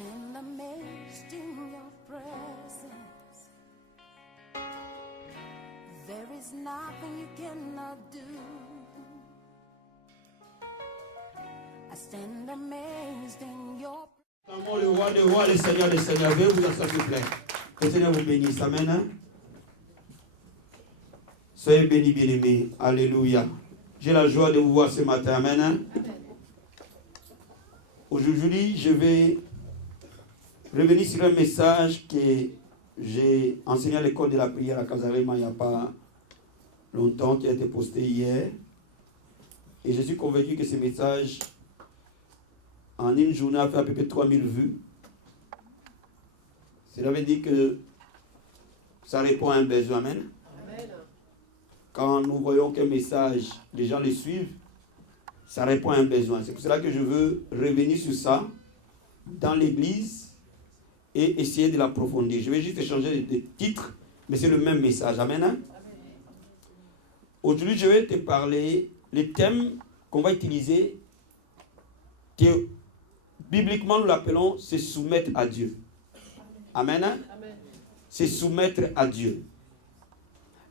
stand amazed in your presence. There is nothing you cannot do. I stand amazed in your presence. Le roi des rois, le Seigneur des seigneurs, veuillez vous asseoir s'il vous plaît. Que le Seigneur vous bénisse. Amen. Soyez bénis, bien-aimés. Alléluia. J'ai la joie de vous voir ce matin. Amen. Amen. Aujourd'hui, je vais revenir sur un message que j'ai enseigné à l'école de la prière à Casarema il n'y a pas longtemps, qui a été posté hier. Et je suis convaincu que ce message, en une journée, a fait à peu près 3000 vues. Cela veut dire que ça répond à un besoin. Amen. Amen. Quand nous voyons qu'un message, les gens le suivent, ça répond à un besoin. C'est pour cela que je veux revenir sur ça dans l'église et essayer de l'approfondir. Je vais juste échanger des titres, mais c'est le même message. Amen. Amen. Aujourd'hui, je vais te parler, les thèmes qu'on va utiliser, que bibliquement nous l'appelons, c'est soumettre à Dieu. Amen. Amen. C'est soumettre à Dieu.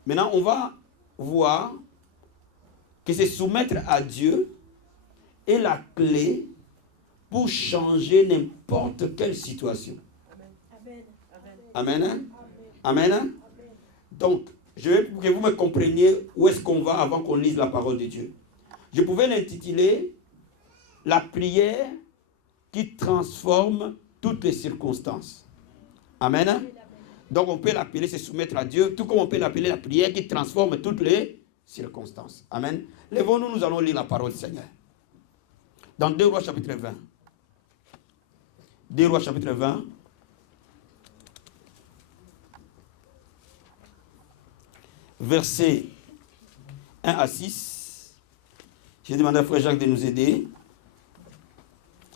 Maintenant, on va voir que c'est soumettre à Dieu est la clé pour changer n'importe quelle situation. Amen. Amen. Amen. Amen. Amen. Donc, je veux que vous me compreniez où est-ce qu'on va avant qu'on lise la parole de Dieu. Je pouvais l'intituler « La prière qui transforme toutes les circonstances ». Amen. Donc, on peut l'appeler se soumettre à Dieu, tout comme on peut l'appeler la prière qui transforme toutes les circonstances. Amen. Lèvons-nous, nous allons lire la parole du Seigneur. Dans 2 Rois chapitre 20. 2 Rois chapitre 20. Versets 1 à 6. J'ai demandé à Frère Jacques de nous aider.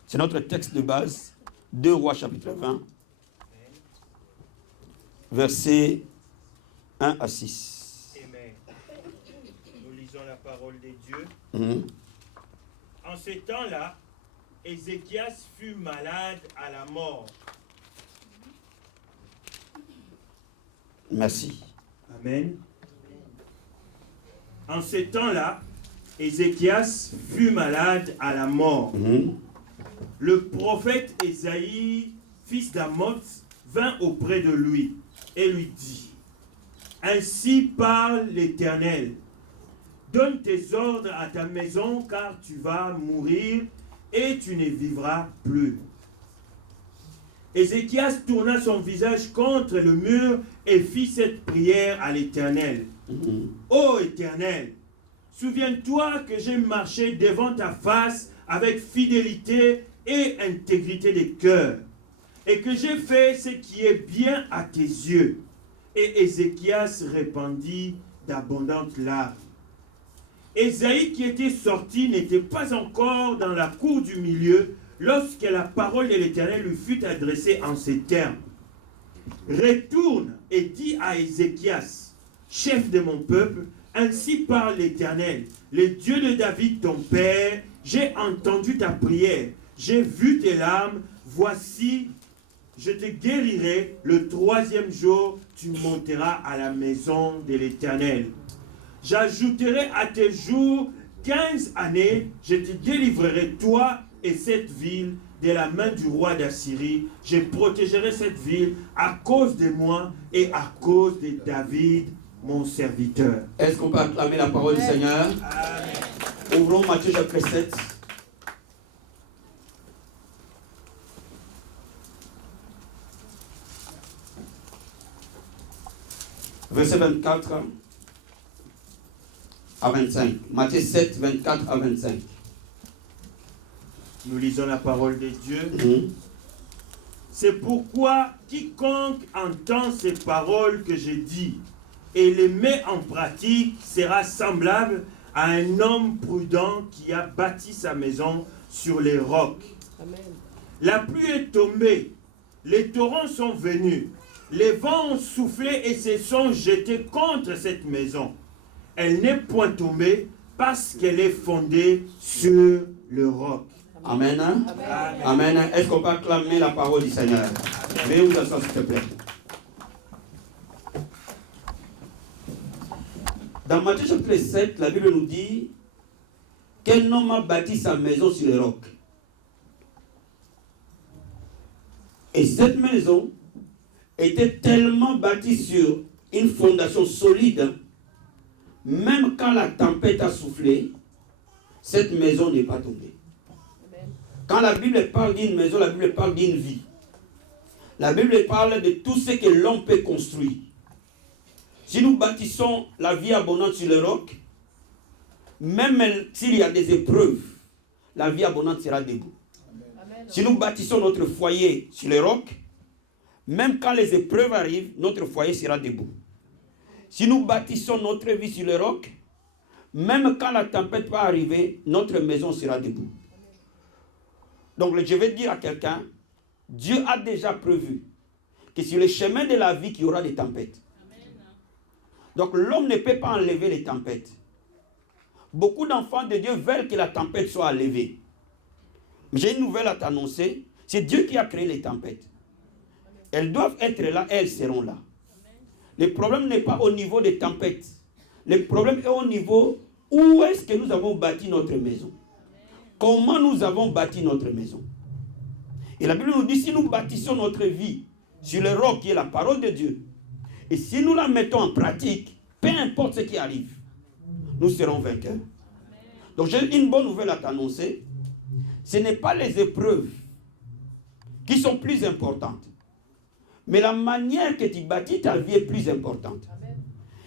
C'est notre texte de base. 2 Rois chapitre 20. Versets 1 à 6. Amen. Nous lisons la parole de Dieu. En ce temps-là, Ézéchias fut malade à la mort. Merci. Amen. En ce temps-là, Ézéchias fut malade à la mort. Le prophète Ésaïe, fils d'Amoz, vint auprès de lui et lui dit: Ainsi parle l'Éternel. Donne tes ordres à ta maison, car tu vas mourir et tu ne vivras plus. Ézéchias tourna son visage contre le mur et fit cette prière à l'Éternel. Ô Éternel, souviens-toi que j'ai marché devant ta face avec fidélité et intégrité de cœur, et que j'ai fait ce qui est bien à tes yeux. Et Ézéchias répandit d'abondantes larmes. Ésaïe qui était sorti n'était pas encore dans la cour du milieu lorsque la parole de l'Éternel lui fut adressée en ces termes. Retourne et dis à Ézéchias, chef de mon peuple, ainsi parle l'Éternel, le Dieu de David ton père, j'ai entendu ta prière, j'ai vu tes larmes, voici, je te guérirai, le 3e jour, tu monteras à la maison de l'Éternel. J'ajouterai à tes jours 15 années, je te délivrerai toi et cette ville de la main du roi d'Assyrie. Je protégerai cette ville à cause de moi et à cause de David, mon serviteur. Est-ce qu'on peut acclamer la parole du Seigneur? Amen. Ouvrons Matthieu chapitre 7. Verset 24 à 25. Matthieu 7, 24 à 25. Nous lisons la parole de Dieu. C'est pourquoi quiconque entend ces paroles que j'ai dites et les met en pratique sera semblable à un homme prudent qui a bâti sa maison sur les rocs. Amen. La pluie est tombée, les torrents sont venus, les vents ont soufflé et se sont jetés contre cette maison. Elle n'est point tombée parce qu'elle est fondée sur le roc. Amen. Amen. Amen. Est-ce qu'on peut acclamer la parole du Seigneur? Veuillez vous asseoir, s'il te plaît. Dans Matthieu chapitre 7, la Bible nous dit qu'un homme a bâti sa maison sur le roc. Et cette maison était tellement bâtie sur une fondation solide, même quand la tempête a soufflé, cette maison n'est pas tombée. Quand la Bible parle d'une maison, la Bible parle d'une vie. La Bible parle de tout ce que l'homme peut construire. Si nous bâtissons la vie abondante sur le roc, même s'il y a des épreuves, la vie abondante sera debout. Amen. Si nous bâtissons notre foyer sur le roc, même quand les épreuves arrivent, notre foyer sera debout. Si nous bâtissons notre vie sur le roc, même quand la tempête va arriver, notre maison sera debout. Donc je vais dire à quelqu'un, Dieu a déjà prévu que sur le chemin de la vie, qu'il y aura des tempêtes. Donc l'homme ne peut pas enlever les tempêtes. Beaucoup d'enfants de Dieu veulent que la tempête soit enlevée. Mais j'ai une nouvelle à t'annoncer. C'est Dieu qui a créé les tempêtes. Elles doivent être là et elles seront là. Le problème n'est pas au niveau des tempêtes. Le problème est au niveau où est-ce que nous avons bâti notre maison. Comment nous avons bâti notre maison. Et la Bible nous dit, si nous bâtissons notre vie sur le roc qui est la parole de Dieu, et si nous la mettons en pratique, peu importe ce qui arrive, nous serons vainqueurs. Donc j'ai une bonne nouvelle à t'annoncer. Ce n'est pas les épreuves qui sont plus importantes, mais la manière que tu bâtis ta vie est plus importante.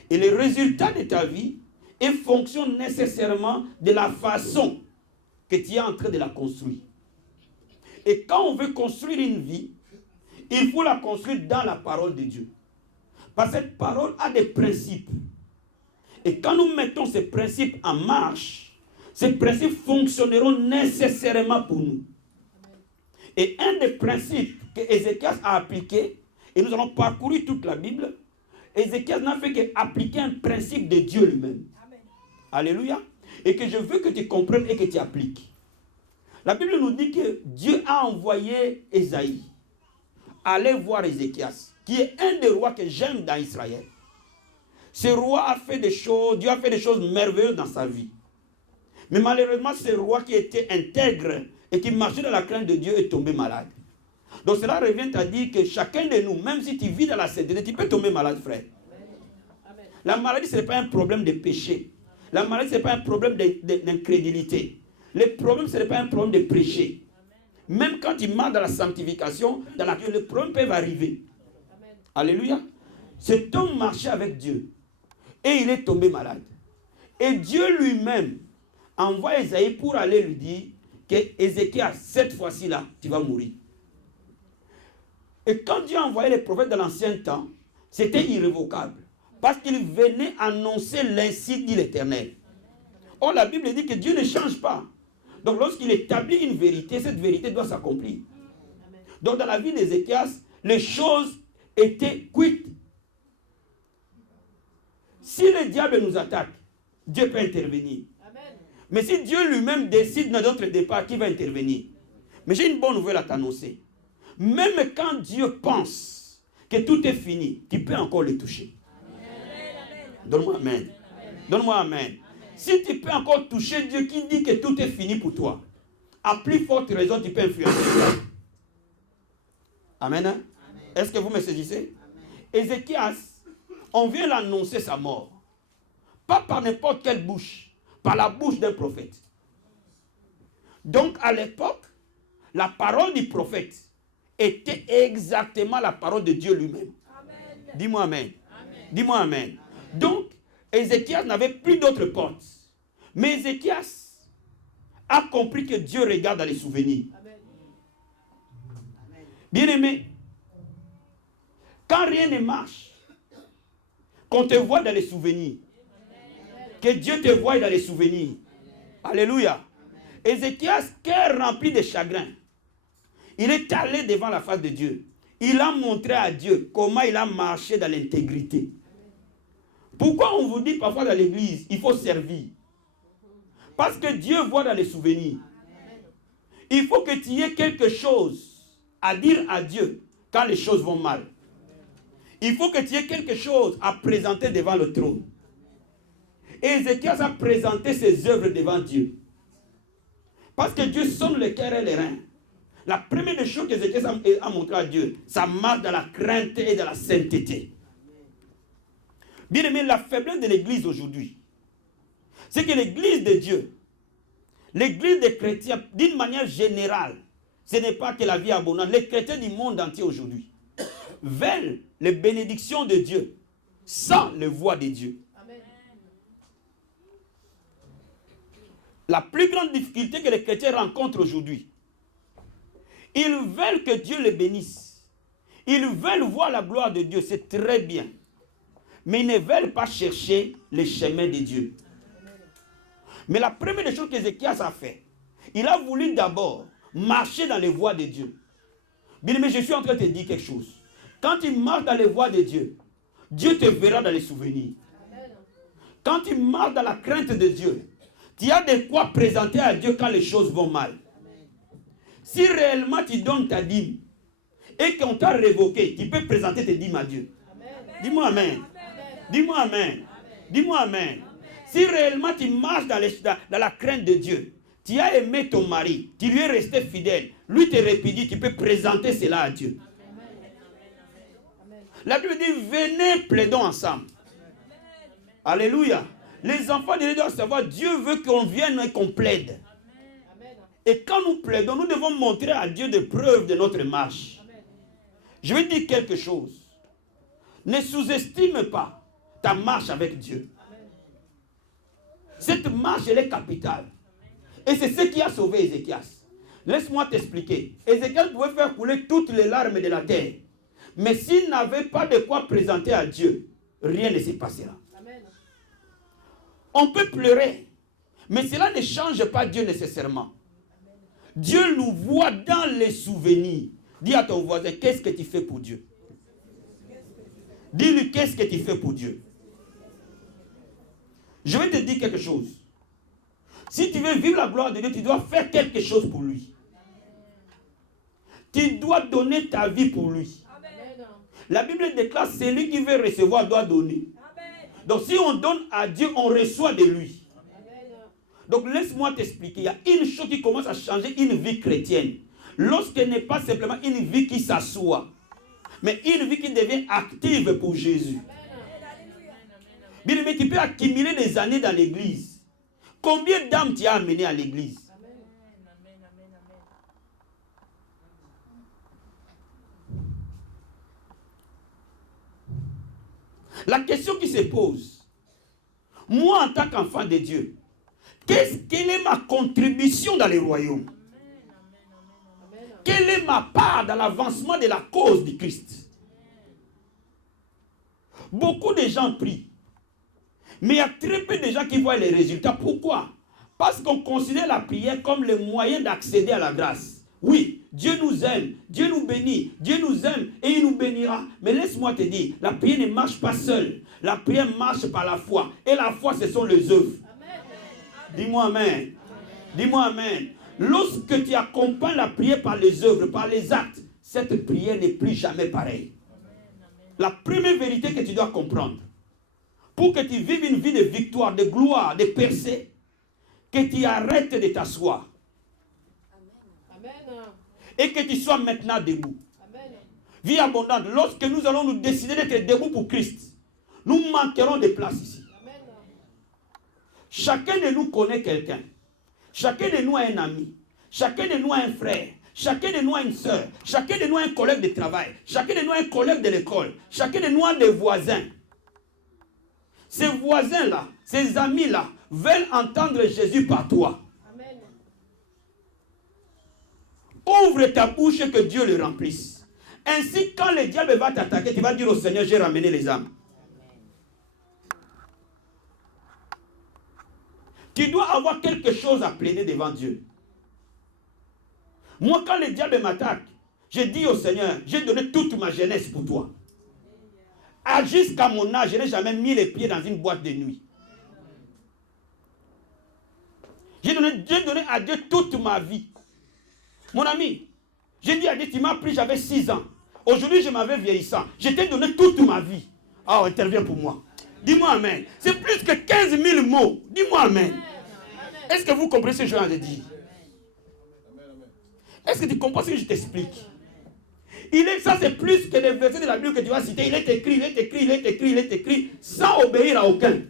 Et le résultat de ta vie est fonction nécessairement de la façon que tu es en train de la construire. Et quand on veut construire une vie, il faut la construire dans la parole de Dieu. Parce que cette parole a des principes. Et quand nous mettons ces principes en marche, ces principes fonctionneront nécessairement pour nous. Et un des principes que Ézéchias a appliqué, et nous allons parcourir toute la Bible, Ézéchias n'a fait qu'appliquer un principe de Dieu lui-même. Alléluia. Et que je veux que tu comprennes et que tu appliques. La Bible nous dit que Dieu a envoyé Ésaïe aller voir Ézéchias, qui est un des rois que j'aime dans Israël. Ce roi a fait des choses, Dieu a fait des choses merveilleuses dans sa vie. Mais malheureusement, ce roi qui était intègre et qui marchait dans la crainte de Dieu est tombé malade. Donc cela revient à dire que chacun de nous, même si tu vis dans la sainteté, tu peux tomber malade, frère. Amen. La maladie, ce n'est pas un problème de péché. La maladie, ce n'est pas un problème d'incrédulité. Le problème, ce n'est pas un problème de péché. Même quand tu marches dans la sanctification, dans laquelle les problèmes peuvent arriver. Amen. Alléluia. Cet homme marchait avec Dieu. Et il est tombé malade. Et Dieu lui-même envoie Ésaïe pour aller lui dire que Ézéchias, cette fois-ci-là, tu vas mourir. Et quand Dieu a envoyé les prophètes dans l'ancien temps, c'était irrévocable. Parce qu'il venait annoncer l'ainsi dit l'Éternel. Or, la Bible dit que Dieu ne change pas. Donc, lorsqu'il établit une vérité, cette vérité doit s'accomplir. Donc, dans la vie d'Ézéchias, les choses étaient cuites. Si le diable nous attaque, Dieu peut intervenir. Amen. Mais si Dieu lui-même décide dans notre départ, qui va intervenir? Mais j'ai une bonne nouvelle à t'annoncer. Même quand Dieu pense que tout est fini, tu peux encore le toucher. Donne-moi amen. Donne-moi amen. Amen. Si tu peux encore toucher Dieu qui dit que tout est fini pour toi, à plus forte raison, tu peux influencer Dieu. Amen. Amen. Est-ce que vous me saisissez? Ézéchias, on vient l'annoncer sa mort. Pas par n'importe quelle bouche, par la bouche d'un prophète. Donc à l'époque, la parole du prophète était exactement la parole de Dieu lui-même. Dis-moi amen. Dis-moi amen. Donc, Ézéchias n'avait plus d'autre porte. Mais Ézéchias a compris que Dieu regarde dans les souvenirs. Bien-aimé, quand rien ne marche, qu'on te voit dans les souvenirs, que Dieu te voie dans les souvenirs. Alléluia. Ézéchias, cœur rempli de chagrin, il est allé devant la face de Dieu. Il a montré à Dieu comment il a marché dans l'intégrité. Pourquoi on vous dit parfois dans l'église, il faut servir? Parce que Dieu voit dans les souvenirs. Il faut que tu aies quelque chose à dire à Dieu quand les choses vont mal. Il faut que tu aies quelque chose à présenter devant le trône. Et Ézéchias a présenté ses œuvres devant Dieu. Parce que Dieu sonne le cœur et les reins. La première des choses qu'Ézéchias a montré à Dieu, ça marche dans la crainte et dans la sainteté. Bien aimé, la faiblesse de l'église aujourd'hui, c'est que l'église de Dieu, l'église des chrétiens, d'une manière générale, ce n'est pas que la vie abondante. Les chrétiens du monde entier aujourd'hui veulent les bénédictions de Dieu sans les voix de Dieu. Amen. La plus grande difficulté que les chrétiens rencontrent aujourd'hui, ils veulent que Dieu les bénisse. Ils veulent voir la gloire de Dieu, c'est très bien. Mais ils ne veulent pas chercher les chemins de Dieu. Mais la première des choses qu'Ézéchias a fait, il a voulu d'abord marcher dans les voies de Dieu. Bien, mais je suis en train de te dire quelque chose. Quand tu marches dans les voies de Dieu, Dieu te verra dans les souvenirs. Quand tu marches dans la crainte de Dieu, tu as de quoi présenter à Dieu quand les choses vont mal. Si réellement tu donnes ta dîme et qu'on t'a révoqué, tu peux présenter tes dîmes à Dieu. Dis-moi Amen. Dis-moi Amen. Dis-moi Amen. Si réellement tu marches dans la crainte de Dieu, tu as aimé ton mari, tu lui es resté fidèle, lui te répudie, tu peux présenter cela à Dieu. La Bible dit, venez, plaidons ensemble. Alléluia. Les enfants de Dieu doivent savoir, Dieu veut qu'on vienne et qu'on plaide. Et quand nous plaidons, nous devons montrer à Dieu des preuves de notre marche. Je vais dire quelque chose. Ne sous-estime pas ta marche avec Dieu. Cette marche, elle est capitale. Et c'est ce qui a sauvé Ézéchias. Laisse-moi t'expliquer. Ézéchias pouvait faire couler toutes les larmes de la terre. Mais s'il n'avait pas de quoi présenter à Dieu, rien ne se passera. Amen. On peut pleurer, mais cela ne change pas Dieu nécessairement. Dieu nous voit dans les souvenirs. Dis à ton voisin, qu'est-ce que tu fais pour Dieu? Dis-lui, qu'est-ce que tu fais pour Dieu? Je vais te dire quelque chose. Si tu veux vivre la gloire de Dieu, tu dois faire quelque chose pour lui. Tu dois donner ta vie pour lui. Amen. La Bible déclare, celui qui veut recevoir doit donner. Donc si on donne à Dieu, on reçoit de lui. Donc laisse-moi t'expliquer. Il y a une chose qui commence à changer une vie chrétienne. Lorsqu'elle n'est pas simplement une vie qui s'assoit, mais une vie qui devient active pour Jésus. Bien aimé, tu peux accumuler des années dans l'église. Combien d'âmes tu as amené à l'église? La question qui se pose, moi en tant qu'enfant de Dieu, quelle est ma contribution dans le royaume? Quelle est ma part dans l'avancement de la cause du Christ? Beaucoup de gens prient, mais il y a très peu de gens qui voient les résultats. Pourquoi? Parce qu'on considère la prière comme le moyen d'accéder à la grâce. Oui, Dieu nous aime, Dieu nous bénit, Dieu nous aime et il nous bénira. Mais laisse-moi te dire, la prière ne marche pas seule. La prière marche par la foi. Et la foi, ce sont les œuvres. Dis-moi Amen. Dis-moi Amen. Lorsque tu accompagnes la prière par les œuvres, par les actes, cette prière n'est plus jamais pareille. La première vérité que tu dois comprendre, pour que tu vives une vie de victoire, de gloire, de percée, que tu arrêtes de t'asseoir. Amen. Et que tu sois maintenant debout. Amen. Vie abondante, lorsque nous allons nous décider d'être debout pour Christ, nous manquerons de place ici. Amen. Chacun de nous connaît quelqu'un. Chacun de nous a un ami. Chacun de nous a un frère. Chacun de nous a une soeur. Chacun de nous a un collègue de travail. Chacun de nous a un collègue de l'école. Chacun de nous a des voisins. Ces voisins-là, ces amis-là, veulent entendre Jésus par toi. Amen. Ouvre ta bouche et que Dieu le remplisse. Ainsi, quand le diable va t'attaquer, tu vas dire au Seigneur, j'ai ramené les âmes. Tu dois avoir quelque chose à plaider devant Dieu. Moi, quand le diable m'attaque, je dis au Seigneur, j'ai donné toute ma jeunesse pour toi. Jusqu'à mon âge, je n'ai jamais mis les pieds dans une boîte de nuit. J'ai donné à Dieu toute ma vie. Mon ami, j'ai dit à Dieu, tu m'as pris, j'avais 6 ans. Aujourd'hui, je m'avais vieillissant. Je t'ai donné toute ma vie. Ah, interviens pour moi. Dis-moi amen. C'est plus que 15 000 mots. Dis-moi amen. Est-ce que vous comprenez ce que je viens de dire? Est-ce que tu comprends ce que je t'explique? Ça, c'est plus que les versets de la Bible que tu vas citer. Il est écrit, il est écrit, il est écrit, il est écrit, sans obéir à aucun.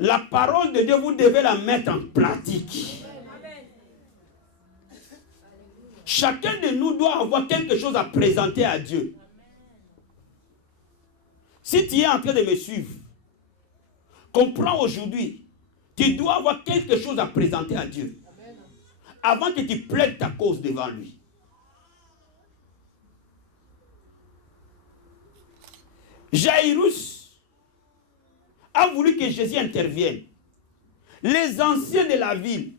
La parole de Dieu, vous devez la mettre en pratique. Chacun de nous doit avoir quelque chose à présenter à Dieu. Si tu es en train de me suivre, comprends aujourd'hui, tu dois avoir quelque chose à présenter à Dieu. Avant que tu plaides ta cause devant lui. Jairus a voulu que Jésus intervienne. Les anciens de la ville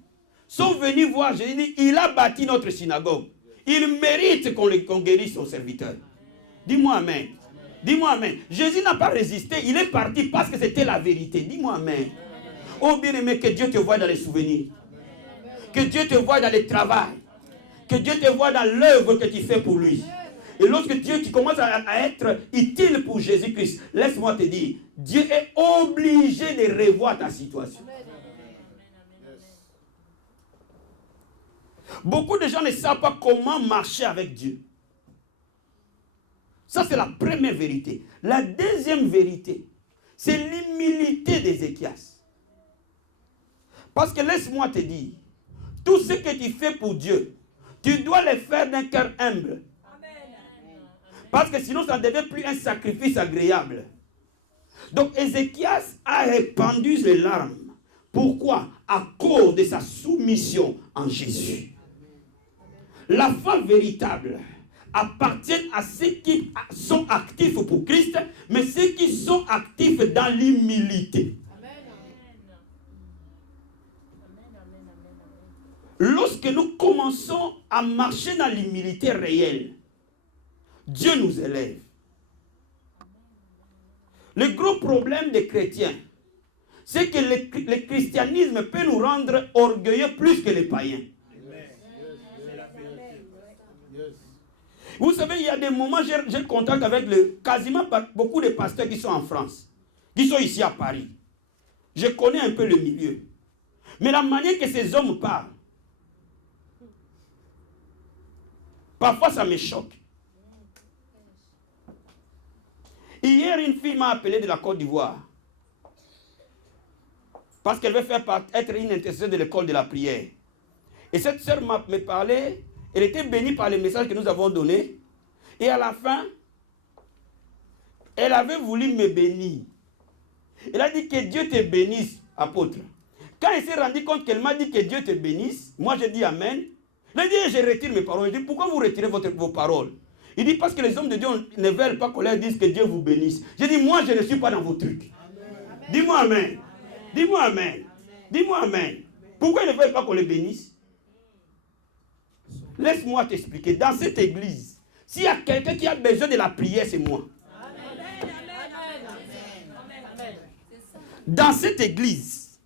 sont venus voir Jésus. Il a bâti notre synagogue. Il mérite qu'on guérisse son serviteur. Dis-moi amen. Dis-moi amen. Jésus n'a pas résisté. Il est parti parce que c'était la vérité. Dis-moi amen. Oh bien-aimé, que Dieu te voie dans les souvenirs. Que Dieu te voie dans le travail. Que Dieu te voie dans l'œuvre que tu fais pour lui. Et lorsque tu commences à être utile pour Jésus-Christ, laisse-moi te dire, Dieu est obligé de revoir ta situation. Beaucoup de gens ne savent pas comment marcher avec Dieu. Ça, c'est la première vérité. La deuxième vérité, c'est l'humilité d'Ézéchias. Parce que laisse-moi te dire, tout ce que tu fais pour Dieu, tu dois le faire d'un cœur humble. Parce que sinon, ça ne devient plus un sacrifice agréable. Donc, Ézéchias a répandu les larmes. Pourquoi? À cause de sa soumission en Jésus. La foi véritable appartient à ceux qui sont actifs pour Christ, mais ceux qui sont actifs dans l'humilité. Lorsque nous commençons à marcher dans l'humilité réelle, Dieu nous élève. Le gros problème des chrétiens, c'est que le christianisme peut nous rendre orgueilleux plus que les païens. Vous savez, il y a des moments, j'ai contact avec quasiment beaucoup de pasteurs qui sont en France, qui sont ici à Paris. Je connais un peu le milieu. Mais la manière que ces hommes parlent, parfois ça me choque. Hier, une fille m'a appelé de la Côte d'Ivoire. Parce qu'elle veut être une intercesseure de l'école de la prière. Et cette sœur me parlait, elle était bénie par les messages que nous avons donnés. Et à la fin, elle avait voulu me bénir. Elle a dit que Dieu te bénisse, apôtre. Quand elle s'est rendue compte qu'elle m'a dit que Dieu te bénisse, moi j'ai dit Amen. Elle a dit, je retire mes paroles. Je dis, pourquoi vous retirez vos paroles? Il dit, parce que les hommes de Dieu ne veulent pas qu'on leur dise que Dieu vous bénisse. J'ai dit, moi je ne suis pas dans vos trucs. Dis-moi Amen. Dis-moi Amen. Dis-moi Amen. Pourquoi ils ne veulent pas qu'on les bénisse? Laisse-moi t'expliquer. Dans cette église, s'il y a quelqu'un qui a besoin de la prière, c'est moi. Dans cette église,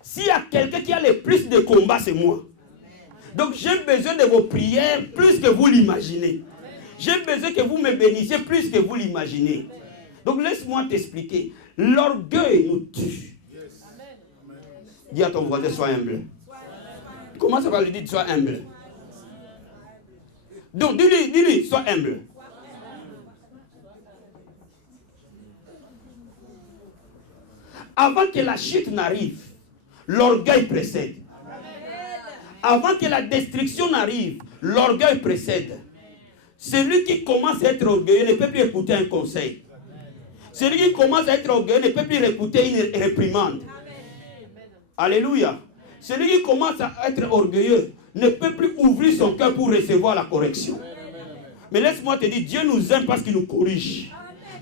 s'il y a quelqu'un qui a le plus de combats, c'est moi. Donc j'ai besoin de vos prières plus que vous l'imaginez. J'ai besoin que vous me bénissiez plus que vous l'imaginez. Donc laisse-moi t'expliquer. L'orgueil nous tue. Dis à ton voisin, sois humble. Comment ça va lui dire, sois humble? Donc dis-lui, sois humble. Avant que la chute n'arrive, l'orgueil précède. Avant que la destruction n'arrive, l'orgueil précède. Celui qui commence à être orgueilleux ne peut plus écouter un conseil. Celui qui commence à être orgueilleux ne peut plus écouter une réprimande. Alléluia. Celui qui commence à être orgueilleux ne peut plus ouvrir son cœur pour recevoir la correction. Mais laisse-moi te dire, Dieu nous aime parce qu'il nous corrige.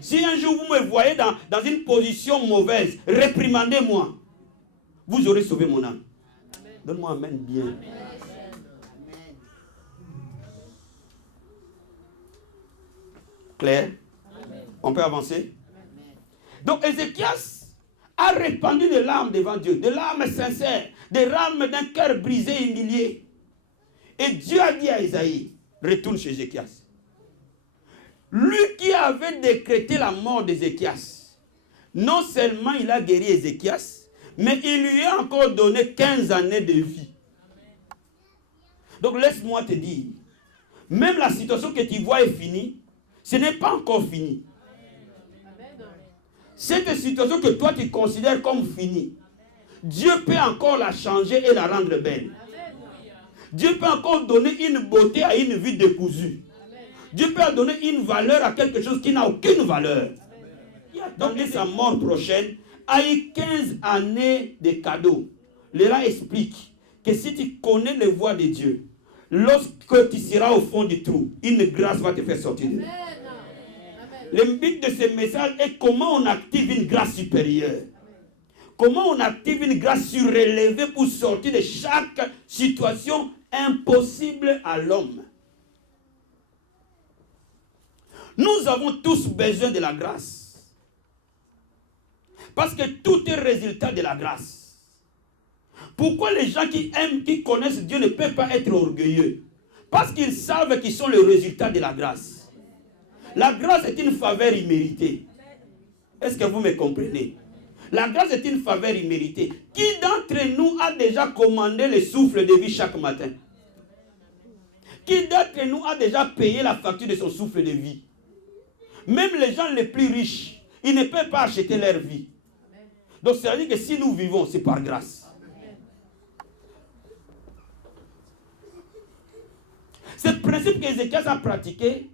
Si un jour vous me voyez dans une position mauvaise, réprimandez-moi. Vous aurez sauvé mon âme. Donne-moi amen bien. Amen. Claire? Amen. On peut avancer? Amen. Donc Ézéchias a répandu des larmes devant Dieu, des larmes sincères, des larmes d'un cœur brisé et humilié. Et Dieu a dit à Isaïe, retourne chez Ézéchias. Lui qui avait décrété la mort d'Ézéchias, non seulement il a guéri Ézéchias, mais il lui a encore donné 15 années de vie. Donc laisse-moi te dire, même la situation que tu vois est finie, ce n'est pas encore fini. Cette situation que toi tu considères comme finie, Dieu peut encore la changer et la rendre belle. Dieu peut encore donner une beauté à une vie décousue. Dieu peut donner une valeur à quelque chose qui n'a aucune valeur. Il attendait sa mort prochaine, a eu 15 années de cadeaux. Léla explique que si tu connais les voies de Dieu, lorsque tu seras au fond du trou, une grâce va te faire sortir de là. Le but de ce message est comment on active une grâce supérieure. Comment on active une grâce surélevée pour sortir de chaque situation impossible à l'homme. Nous avons tous besoin de la grâce. Parce que tout est résultat de la grâce. Pourquoi les gens qui aiment, qui connaissent Dieu ne peuvent pas être orgueilleux? Parce qu'ils savent qu'ils sont le résultat de la grâce. La grâce est une faveur imméritée. Est-ce que vous me comprenez? La grâce est une faveur imméritée. Qui d'entre nous a déjà commandé le souffle de vie chaque matin? Qui d'entre nous a déjà payé la facture de son souffle de vie? Même les gens les plus riches, ils ne peuvent pas acheter leur vie. Donc ça veut dire que si nous vivons, c'est par grâce. Ce principe qu'Ézéchias a pratiqué,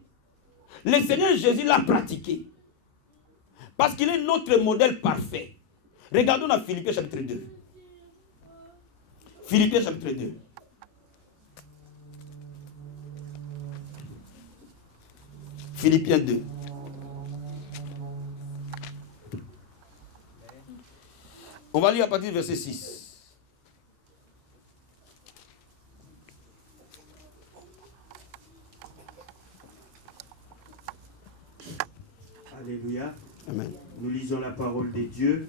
le Seigneur Jésus l'a pratiqué. Parce qu'il est notre modèle parfait. Regardons dans Philippiens chapitre 2. Philippiens chapitre 2. Philippiens 2. On va lire à partir du verset 6. Alléluia. Amen. Nous lisons la parole de Dieu.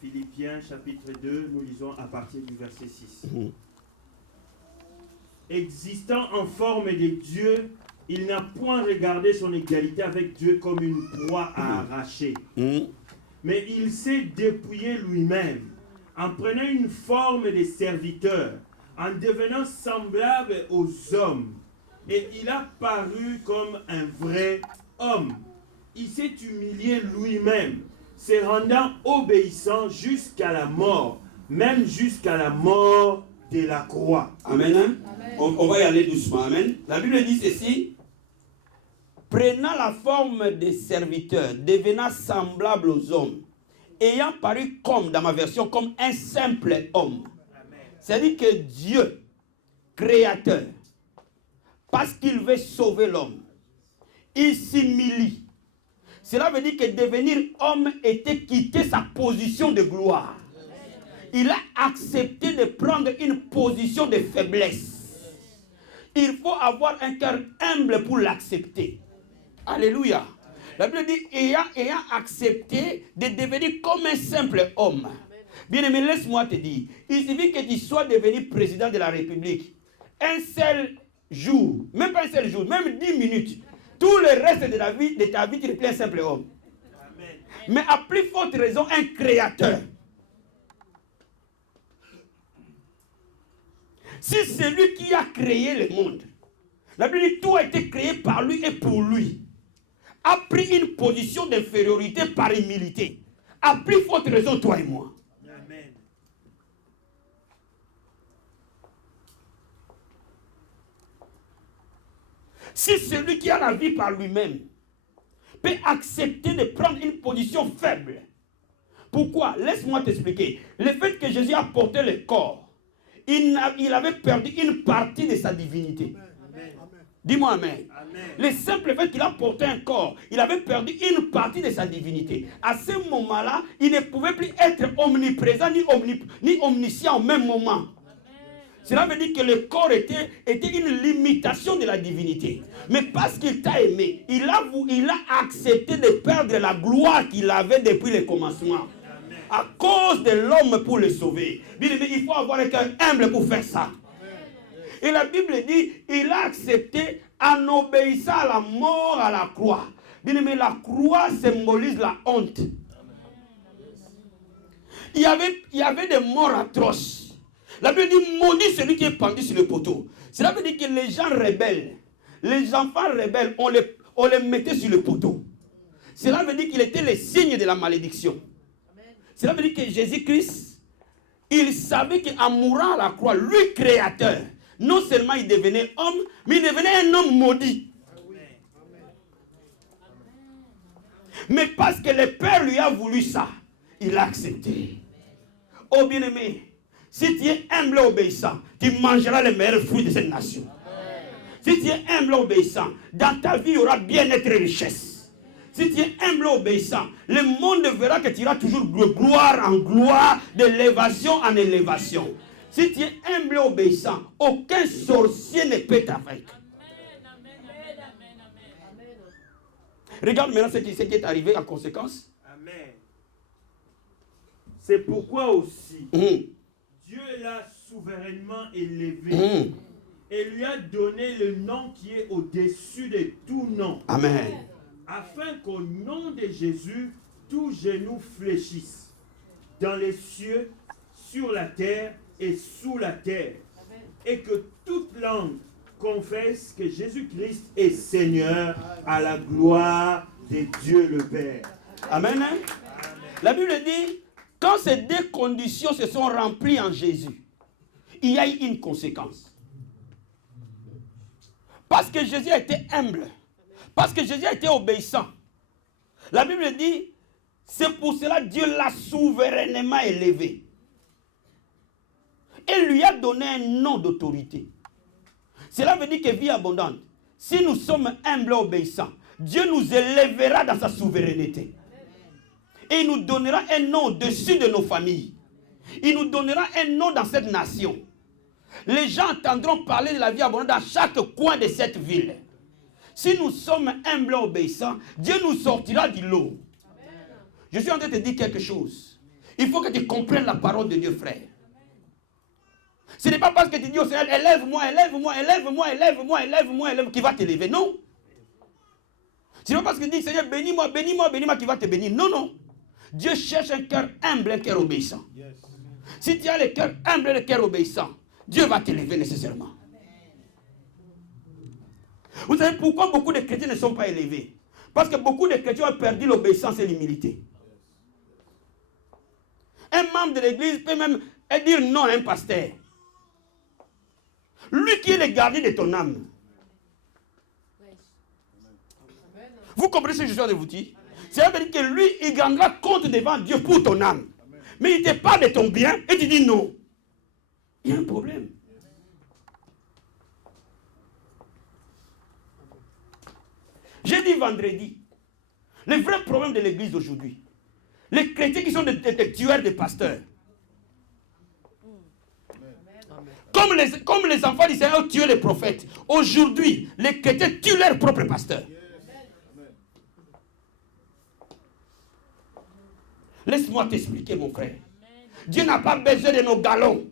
Philippiens chapitre 2, nous lisons à partir du verset 6. Existant en forme de Dieu, il n'a point regardé son égalité avec Dieu comme une proie à arracher. Mais il s'est dépouillé lui-même en prenant une forme de serviteur, en devenant semblable aux hommes. Et il a paru comme un vrai homme. Il s'est humilié lui-même, se rendant obéissant jusqu'à la mort, même jusqu'à la mort de la croix. Amen. Hein? On va y aller doucement. Amen. La Bible dit ceci. Prenant la forme de serviteur, devenant semblable aux hommes, ayant paru comme, dans ma version, comme un simple homme. C'est-à-dire que Dieu, créateur, parce qu'il veut sauver l'homme, il s'humilie. Cela veut dire que devenir homme était quitter sa position de gloire. Il a accepté de prendre une position de faiblesse. Il faut avoir un cœur humble pour l'accepter. Alléluia. La Bible dit, ayant accepté de devenir comme un simple homme. Bien-aimé, laisse-moi te dire, il suffit que tu sois devenu président de la République. Un seul jour, même pas un seul jour, même 10 minutes. Tout le reste de ta vie, tu es un simple homme. Amen. Mais à plus forte raison, un créateur. Si c'est lui qui a créé le monde, la Bible dit tout a été créé par lui et pour lui, a pris une position d'infériorité par humilité. À plus forte raison, toi et moi. Amen. Si celui qui a la vie par lui-même peut accepter de prendre une position faible, pourquoi? Laisse-moi t'expliquer. Le fait que Jésus a porté le corps, il avait perdu une partie de sa divinité. Amen. Dis-moi amen. Amen. Le simple fait qu'il a porté un corps, il avait perdu une partie de sa divinité. À ce moment-là, il ne pouvait plus être omniprésent ni omniscient au même moment. Cela veut dire que le corps était une limitation de la divinité. Mais parce qu'il t'a aimé, il a accepté de perdre la gloire qu'il avait depuis le commencement. À cause de l'homme pour le sauver. Il faut avoir un cœur humble pour faire ça. Et la Bible dit, il a accepté en obéissant à la mort à la croix. Bien, mais la croix symbolise la honte. Il y avait des morts atroces. La Bible dit, maudit celui qui est pendu sur le poteau. Cela veut dire que les gens rebelles, les enfants rebelles, on les mettait sur le poteau. Cela veut dire qu'il était le signe de la malédiction. Cela veut dire que Jésus-Christ, il savait qu'en mourant à la croix, lui créateur, non seulement il devenait homme, mais il devenait un homme maudit. Mais parce que le Père lui a voulu ça, il a accepté. Oh bien-aimé, si tu es humble et obéissant, tu mangeras les meilleurs fruits de cette nation. Si tu es humble et obéissant, dans ta vie, il y aura bien-être et richesse. Si tu es humble et obéissant, le monde verra que tu iras toujours de gloire en gloire, d'élévation en élévation. Si tu es humble et obéissant, aucun sorcier ne peut t'affecter. Regarde maintenant ce qui est arrivé en conséquence. Amen. C'est pourquoi aussi Dieu l'a souverainement élevé et lui a donné le nom qui est au-dessus de tout nom. Amen. Afin qu'au nom de Jésus, tout genou fléchisse dans les cieux, sur la terre et sous la terre. Amen. Et que toute langue confesse que Jésus-Christ est Seigneur à la gloire de Dieu le Père. Amen. Amen. La Bible dit, quand ces deux conditions se sont remplies en Jésus, il y a eu une conséquence. Parce que Jésus a été humble, parce que Jésus a été obéissant. La Bible dit, c'est pour cela que Dieu l'a souverainement élevé. Et lui a donné un nom d'autorité. Cela veut dire que vie abondante, si nous sommes humbles et obéissants, Dieu nous élèvera dans sa souveraineté. Et il nous donnera un nom au-dessus de nos familles. Il nous donnera un nom dans cette nation. Les gens entendront parler de la vie abondante dans chaque coin de cette ville. Si nous sommes humbles et obéissants, Dieu nous sortira du lot. Je suis en train de te dire quelque chose. Il faut que tu comprennes la parole de Dieu, frère. Ce n'est pas parce que tu dis au Seigneur, élève-moi, élève-moi, élève-moi, élève-moi, élève-moi, élève-moi, qui va t'élever. Non. Ce n'est pas parce que tu dis, Seigneur, bénis-moi, bénis-moi, bénis-moi, qui va te bénir. Non, non. Dieu cherche un cœur humble, un cœur obéissant. Yes. Si tu as le cœur humble et le cœur obéissant, Dieu va t'élever nécessairement. Vous savez pourquoi beaucoup de chrétiens ne sont pas élevés? Parce que beaucoup de chrétiens ont perdu l'obéissance et l'humilité. Un membre de l'église peut même dire non à un pasteur. Lui qui est le gardien de ton âme. Vous comprenez ce que je suis en train de vous dire? Ça veut dire que lui, il rendra compte devant Dieu pour ton âme. Mais il te parle de ton bien et tu dis non. Il y a un problème. J'ai dit vendredi, le vrai problème de l'église aujourd'hui, les chrétiens qui sont des tueurs de pasteurs, comme les enfants d'Israël ont tué les prophètes, aujourd'hui, les chrétiens tuent leurs propres pasteurs. Laisse-moi t'expliquer, mon frère. Dieu n'a pas besoin de nos galons.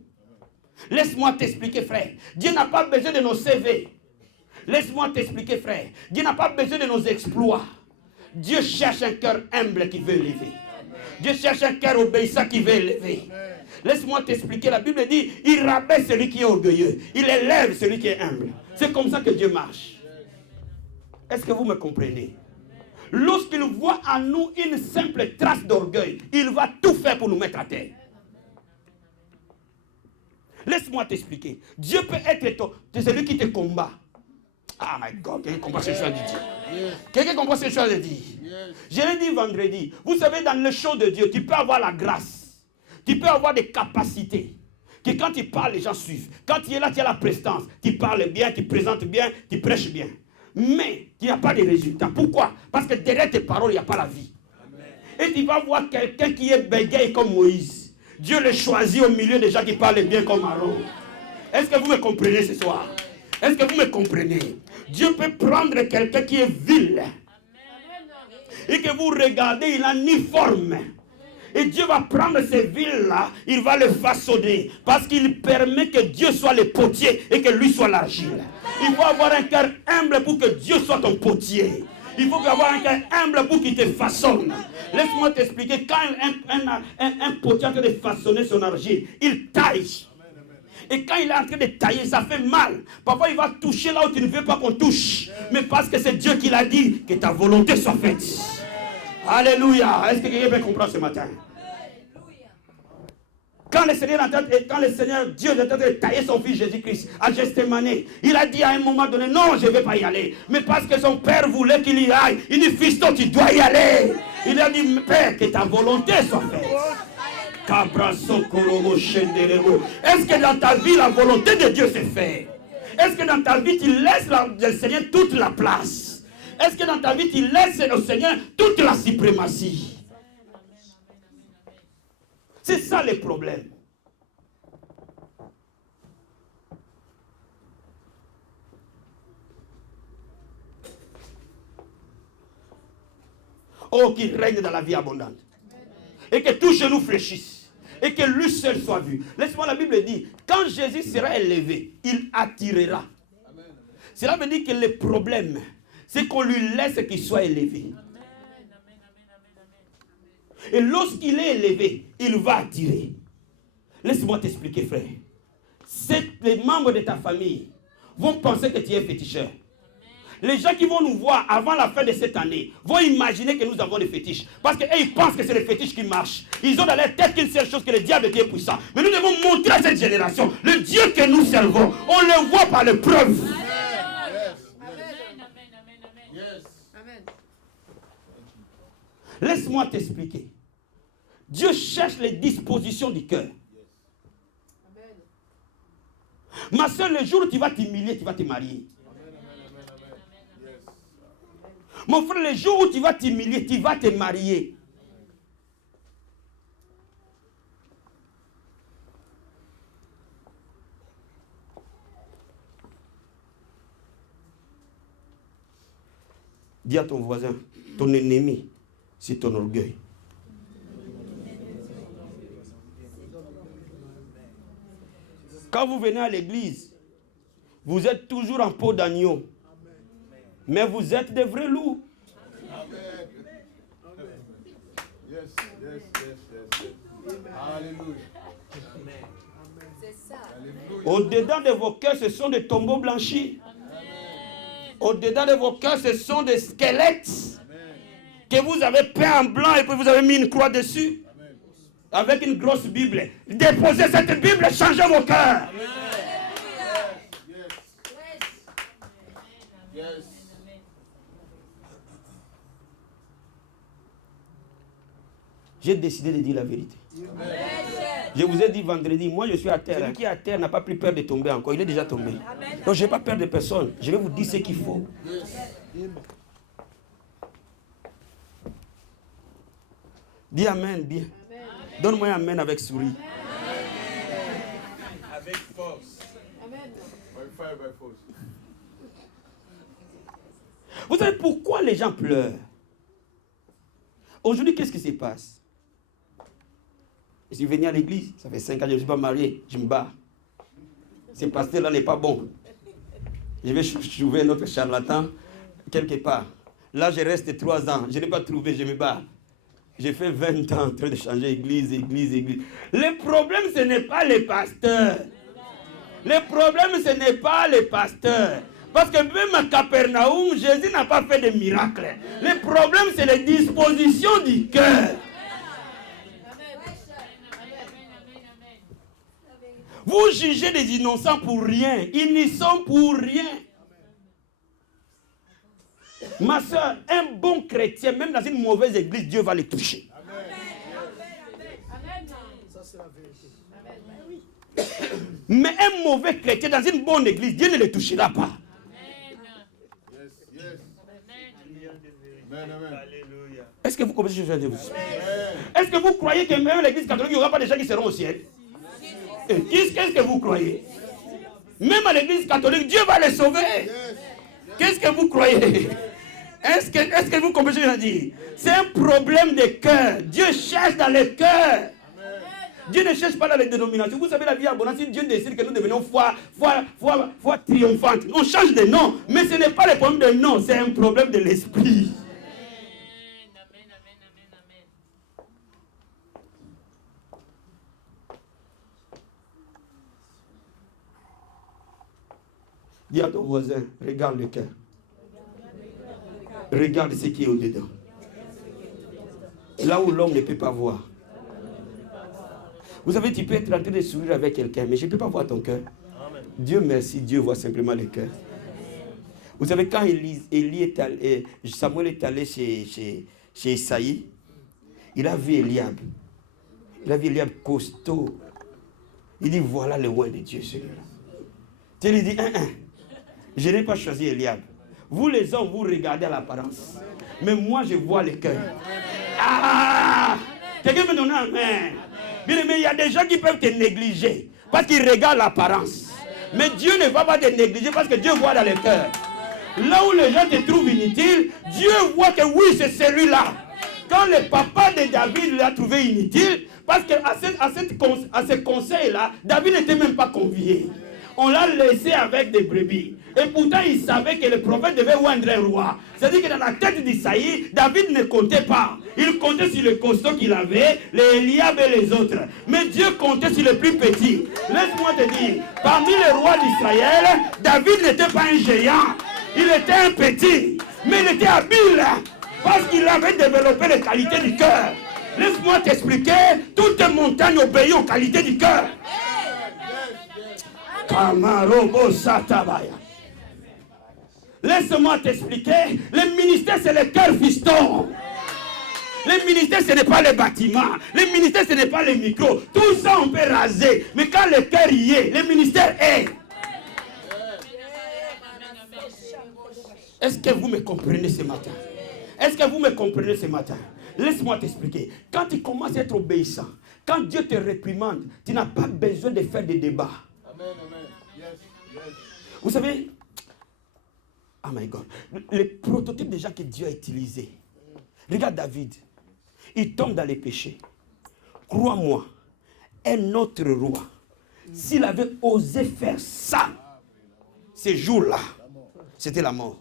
Laisse-moi t'expliquer, frère. Dieu n'a pas besoin de nos CV. Laisse-moi t'expliquer, frère. Dieu n'a pas besoin de nos exploits. Dieu cherche un cœur humble qui veut élever. Dieu cherche un cœur obéissant qui veut élever. Laisse-moi t'expliquer. La Bible dit, il rabaisse celui qui est orgueilleux. Il élève celui qui est humble. C'est comme ça que Dieu marche. Est-ce que vous me comprenez? Lorsqu'il voit en nous une simple trace d'orgueil, il va tout faire pour nous mettre à terre. Laisse-moi t'expliquer. Dieu peut être celui qui te combat. Ah my God, quelqu'un comprend ce que je suis en train de dire. Quelqu'un comprend ce que je suis en train de dire. Je l'ai dit vendredi. Vous savez, dans le show de Dieu, tu peux avoir la grâce. Tu peux avoir des capacités. Que quand tu parles, les gens suivent. Quand tu es là, tu as la prestance. Tu parles bien, tu présentes bien, tu prêches bien. Mais il n'y a pas de résultat. Pourquoi? Parce que derrière tes paroles, il n'y a pas la vie. Amen. Et tu vas voir quelqu'un qui est bégaye comme Moïse. Dieu le choisit au milieu des gens qui parlent bien comme Aaron. Est-ce que vous me comprenez ce soir? Est-ce que vous me comprenez? Dieu peut prendre quelqu'un qui est vil. Et que vous regardez, il n'a ni forme, Et Dieu va prendre ces villes-là, il va les façonner. Parce qu'il permet que Dieu soit le potier et que lui soit l'argile. Il faut avoir un cœur humble pour que Dieu soit ton potier. Il faut avoir un cœur humble pour qu'il te façonne. Laisse-moi t'expliquer. Quand un potier est en train de façonner son argile, il taille. Et quand il est en train de tailler, ça fait mal. Parfois, il va toucher là où tu ne veux pas qu'on touche. Mais parce que c'est Dieu qui l'a dit, que ta volonté soit faite. Alléluia. Est-ce que quelqu'un peut comprendre ce matin? Quand le Seigneur Dieu est en train de tailler son fils Jésus-Christ à Gethsémane, il a dit à un moment donné, non, je ne vais pas y aller. Mais parce que son père voulait qu'il y aille, il dit, fiston, tu dois y aller. Il a dit, Père, que ta volonté soit faite. Est-ce que dans ta vie, la volonté de Dieu s'est faite? Est-ce que dans ta vie, tu laisses le Seigneur toute la place? Est-ce que dans ta vie, tu laisses au Seigneur toute la suprématie? C'est ça le problème. Oh, qu'il règne dans la vie abondante. Et que tout genou fléchisse. Et que lui seul soit vu. Laisse-moi, la Bible dit, quand Jésus sera élevé, il attirera. Amen. Cela veut dire que le problème, c'est qu'on lui laisse qu'il soit élevé. Et lorsqu'il est élevé, il va attirer. Laisse-moi t'expliquer, frère. Les membres de ta famille vont penser que tu es féticheur. Les gens qui vont nous voir avant la fin de cette année vont imaginer que nous avons des fétiches. Parce qu'ils pensent que c'est les fétiches qui marchent. Ils ont dans leur tête qu'une seule chose, que le diable est puissant. Mais nous devons montrer à cette génération le Dieu que nous servons. On le voit par les preuves. Laisse-moi t'expliquer. Dieu cherche les dispositions du cœur. Ma soeur, le jour où tu vas t'humilier, tu vas te marier. Mon frère, le jour où tu vas t'humilier, tu vas te marier. Dis à ton voisin, ton ennemi, c'est ton orgueil. Quand vous venez à l'église, vous êtes toujours en peau d'agneau. Mais vous êtes des vrais loups. Amen. Yes. Alléluia. C'est ça. Au-dedans de vos cœurs, ce sont des tombeaux blanchis. Au-dedans de vos cœurs, ce sont des squelettes. Amen. Que vous avez peint en blanc et puis vous avez mis une croix dessus. Amen. Avec une grosse Bible. Déposez cette Bible et changez vos cœurs. Amen. Yes. J'ai décidé de dire la vérité. Amen. Je vous ai dit vendredi, moi je suis à terre. Celui qui est à terre n'a pas plus peur de tomber encore. Il est déjà tombé. Amen. Donc je n'ai pas peur de personne. Je vais vous dire ce qu'il faut. Yes. Dis amen bien. Donne-moi un amen avec souris. Amen. Avec force. Amen. By fire, by force. Vous savez pourquoi les gens pleurent? Aujourd'hui, qu'est-ce qui se passe? Je suis venu à l'église, ça fait 5 ans que je ne suis pas marié, je me bats. Ce pasteur-là n'est pas bon. Je vais trouver un autre charlatan quelque part. Là, je reste 3 ans, je n'ai pas trouvé, je me bats. J'ai fait 20 ans en train de changer église. Le problème, ce n'est pas les pasteurs. Le problème, ce n'est pas les pasteurs. Parce que même à Capernaum, Jésus n'a pas fait de miracles. Le problème, c'est les dispositions du cœur. Vous jugez des innocents pour rien. Ils n'y sont pour rien. Ma soeur, un bon chrétien, même dans une mauvaise église, Dieu va les toucher. Ça, c'est la vérité. Mais un mauvais chrétien dans une bonne église, Dieu ne le touchera pas. Est-ce que vous comprenez ce que je veux dire? Est-ce que vous croyez que même l'église catholique, il n'y aura pas de gens qui seront au ciel? Qu'est-ce que vous croyez? Même à l'église catholique, Dieu va les sauver. Qu'est-ce que vous croyez? Est-ce que vous comprenez ce que je dis? C'est un problème de cœur. Dieu cherche dans le cœur. Dieu ne cherche pas dans les dénominations. Vous savez, la vie abondante, si Dieu décide que nous devenons foi triomphante, on change de nom. Mais ce n'est pas le problème de nom, c'est un problème de l'esprit. Dis à ton voisin, regarde le cœur. Regarde ce qui est au-dedans. Là où l'homme ne peut pas voir. Vous savez, tu peux être en train de sourire avec quelqu'un, mais je ne peux pas voir ton cœur. Dieu merci, Dieu voit simplement le cœur. Vous savez, quand Samuel est allé chez Isaïe, il a vu Eliab. Il a vu Eliab costaud. Il dit, voilà le roi de Dieu, celui-là. Dieu lui dit, je n'ai pas choisi Eliab. Vous les hommes, vous regardez à l'apparence. Mais moi, je vois le cœur. Ah! Quelqu'un me donne un amen. Bien aimé, il y a des gens qui peuvent te négliger parce qu'ils regardent l'apparence. Mais Dieu ne va pas te négliger parce que Dieu voit dans le cœur. Là où les gens te trouvent inutile, Dieu voit que oui, c'est celui-là. Quand le papa de David l'a trouvé inutile, parce qu'à ce conseil-là, David n'était même pas convié. On l'a laissé avec des brebis. Et pourtant, il savait que le prophète devait oindre un roi. C'est-à-dire que dans la tête d'Isaïe, David ne comptait pas. Il comptait sur le costaud qu'il avait, les Eliab et les autres. Mais Dieu comptait sur le plus petit. Laisse-moi te dire, parmi les rois d'Israël, David n'était pas un géant. Il était un petit. Mais il était habile. Parce qu'il avait développé les qualités du cœur. Laisse-moi t'expliquer, toute montagne obéit aux qualités du cœur. Laisse-moi t'expliquer, le ministère c'est le cœur fiston. Le ministère ce n'est pas les bâtiments, le ministère ce n'est pas les micros. Tout ça on peut raser, mais quand le cœur y est, le ministère est. Est-ce que vous me comprenez ce matin? Est-ce que vous me comprenez ce matin? Laisse-moi t'expliquer. Quand tu commences à être obéissant, quand Dieu te réprimande, tu n'as pas besoin de faire des débats. Amen, amen. Yes, yes. Vous savez, oh my God, le prototype déjà que Dieu a utilisé. Regarde David, il tombe dans les péchés. Crois-moi, un autre roi, s'il avait osé faire ça, ces jours-là, c'était la mort.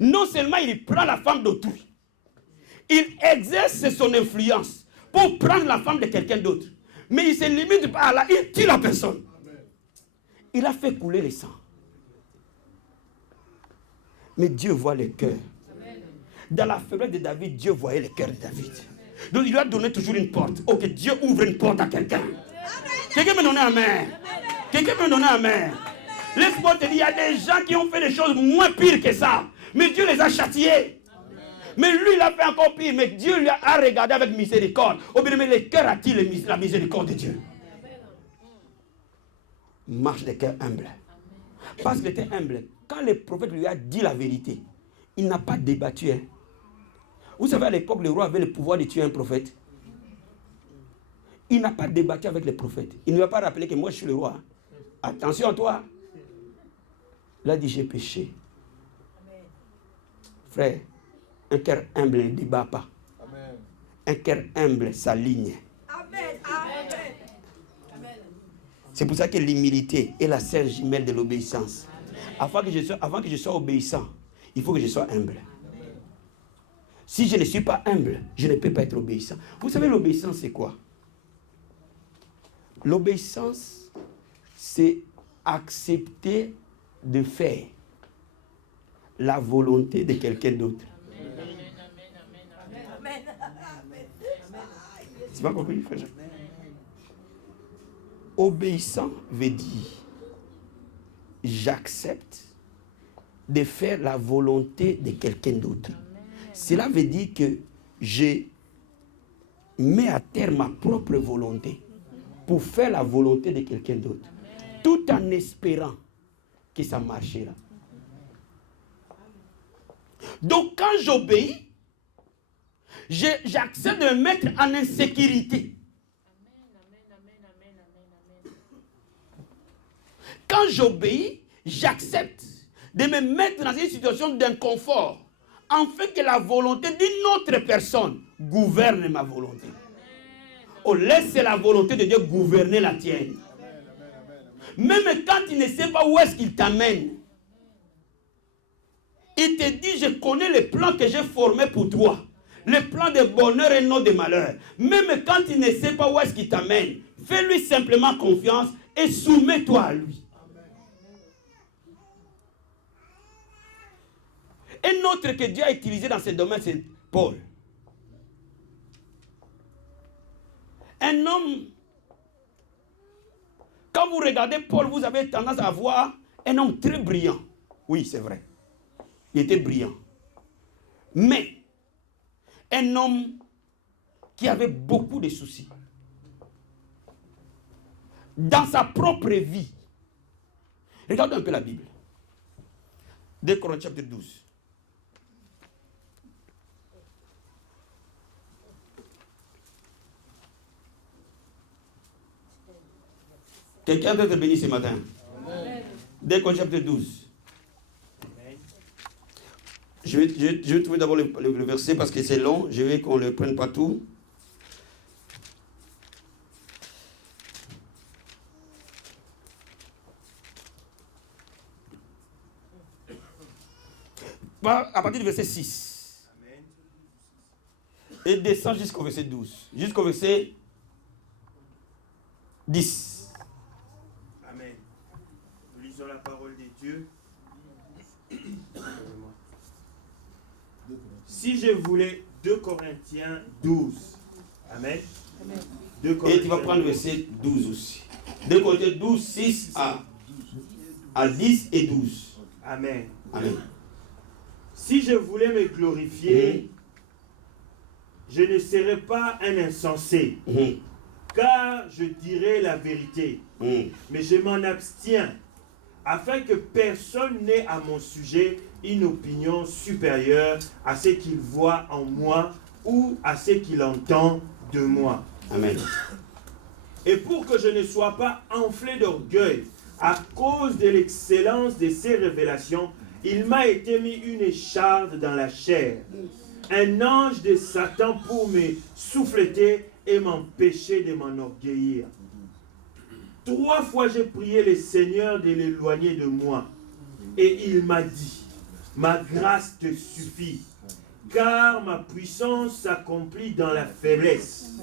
Non seulement il prend la femme d'autrui, il exerce son influence pour prendre la femme de quelqu'un d'autre. Mais il ne se limite pas à là, il tue la personne. Il a fait couler le sang. Mais Dieu voit le cœur. Dans la faiblesse de David, Dieu voyait le cœur de David. Donc il lui a donné toujours une porte. Ok, Dieu ouvre une porte à quelqu'un. Quelqu'un me donne amen. Quelqu'un me donne amen. Laisse-moi te dire, il y a des gens qui ont fait des choses moins pires que ça. Mais Dieu les a châtiés. Mais lui, il a fait encore pire. Mais Dieu lui a regardé avec miséricorde. Oh bien, mais le cœur a-t-il la miséricorde de Dieu? Marche de cœur humble. Parce qu'il était humble. Quand le prophète lui a dit la vérité, il n'a pas débattu. Hein. Vous savez, à l'époque, le roi avait le pouvoir de tuer un prophète. Il n'a pas débattu avec le prophète. Il ne lui a pas rappelé que moi, je suis le roi. Attention à toi. Il a dit, j'ai péché. Frère, un cœur humble ne débat pas. Amen. Un cœur humble s'aligne. Amen. Amen. C'est pour ça que l'humilité est la sœur jumelle de l'obéissance. Avant que je sois obéissant, il faut que je sois humble. Amen. Si je ne suis pas humble, je ne peux pas être obéissant. Vous savez, l'obéissance, c'est quoi? L'obéissance, c'est accepter de faire la volonté de quelqu'un d'autre. Tu m'as compris, frère? Obéissant veut dire j'accepte de faire la volonté de quelqu'un d'autre. Cela veut dire que je mets à terre ma propre volonté pour faire la volonté de quelqu'un d'autre, tout en espérant que ça marchera. Donc quand j'obéis, j'accepte de me mettre en insécurité. Quand j'obéis, j'accepte de me mettre dans une situation d'inconfort, afin que la volonté d'une autre personne gouverne ma volonté. Oh, laisse la volonté de Dieu gouverner la tienne. Même quand il ne sait pas où est-ce qu'il t'amène, il te dit, je connais les plans que j'ai formés pour toi. Les plans de bonheur et non de malheur. Même quand il ne sait pas où est-ce qu'il t'amène, fais-lui simplement confiance et soumets-toi à lui. Un autre que Dieu a utilisé dans ce domaine, c'est Paul. Un homme, quand vous regardez Paul, vous avez tendance à voir un homme très brillant. Oui, c'est vrai. Il était brillant. Mais, un homme qui avait beaucoup de soucis. Dans sa propre vie. Regardez un peu la Bible. 2 Corinthiens chapitre 12. Quelqu'un doit être béni ce matin. 2 Corinthiens chapitre 12. Je vais trouver d'abord le verset parce que c'est long. Je vais qu'on ne le prenne pas tout. À partir du verset 6. Et descend jusqu'au verset 12. Jusqu'au verset 10. Amen. Nous lisons la parole de Dieu. Si je voulais 2 Corinthiens 12. Amen. 2 Corinthiens et tu vas prendre le verset 12 aussi. 2 Corinthiens 12, 6 à 10 et 12. Amen. Amen. Si je voulais me glorifier, je ne serais pas un insensé, car je dirais la vérité. Mais je m'en abstiens, afin que personne n'ait à mon sujet une opinion supérieure à ce qu'il voit en moi ou à ce qu'il entend de moi. Amen. Et pour que je ne sois pas enflé d'orgueil à cause de l'excellence de ces révélations, il m'a été mis une écharde dans la chair, un ange de Satan pour me souffleter et m'empêcher de m'enorgueillir. 3 fois j'ai prié le Seigneur de l'éloigner de moi, et il m'a dit, ma grâce te suffit, car ma puissance s'accomplit dans la faiblesse.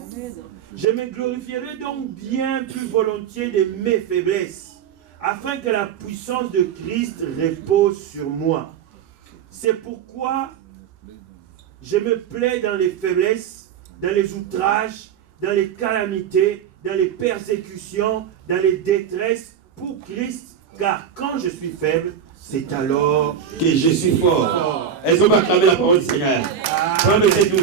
Je me glorifierai donc bien plus volontiers de mes faiblesses, afin que la puissance de Christ repose sur moi. C'est pourquoi je me plais dans les faiblesses, dans les outrages, dans les calamités, dans les persécutions, dans les détresses pour Christ, car quand je suis faible, c'est alors que je suis fort. Est-ce qu'on va acclamer la parole du Seigneur? Verset 12.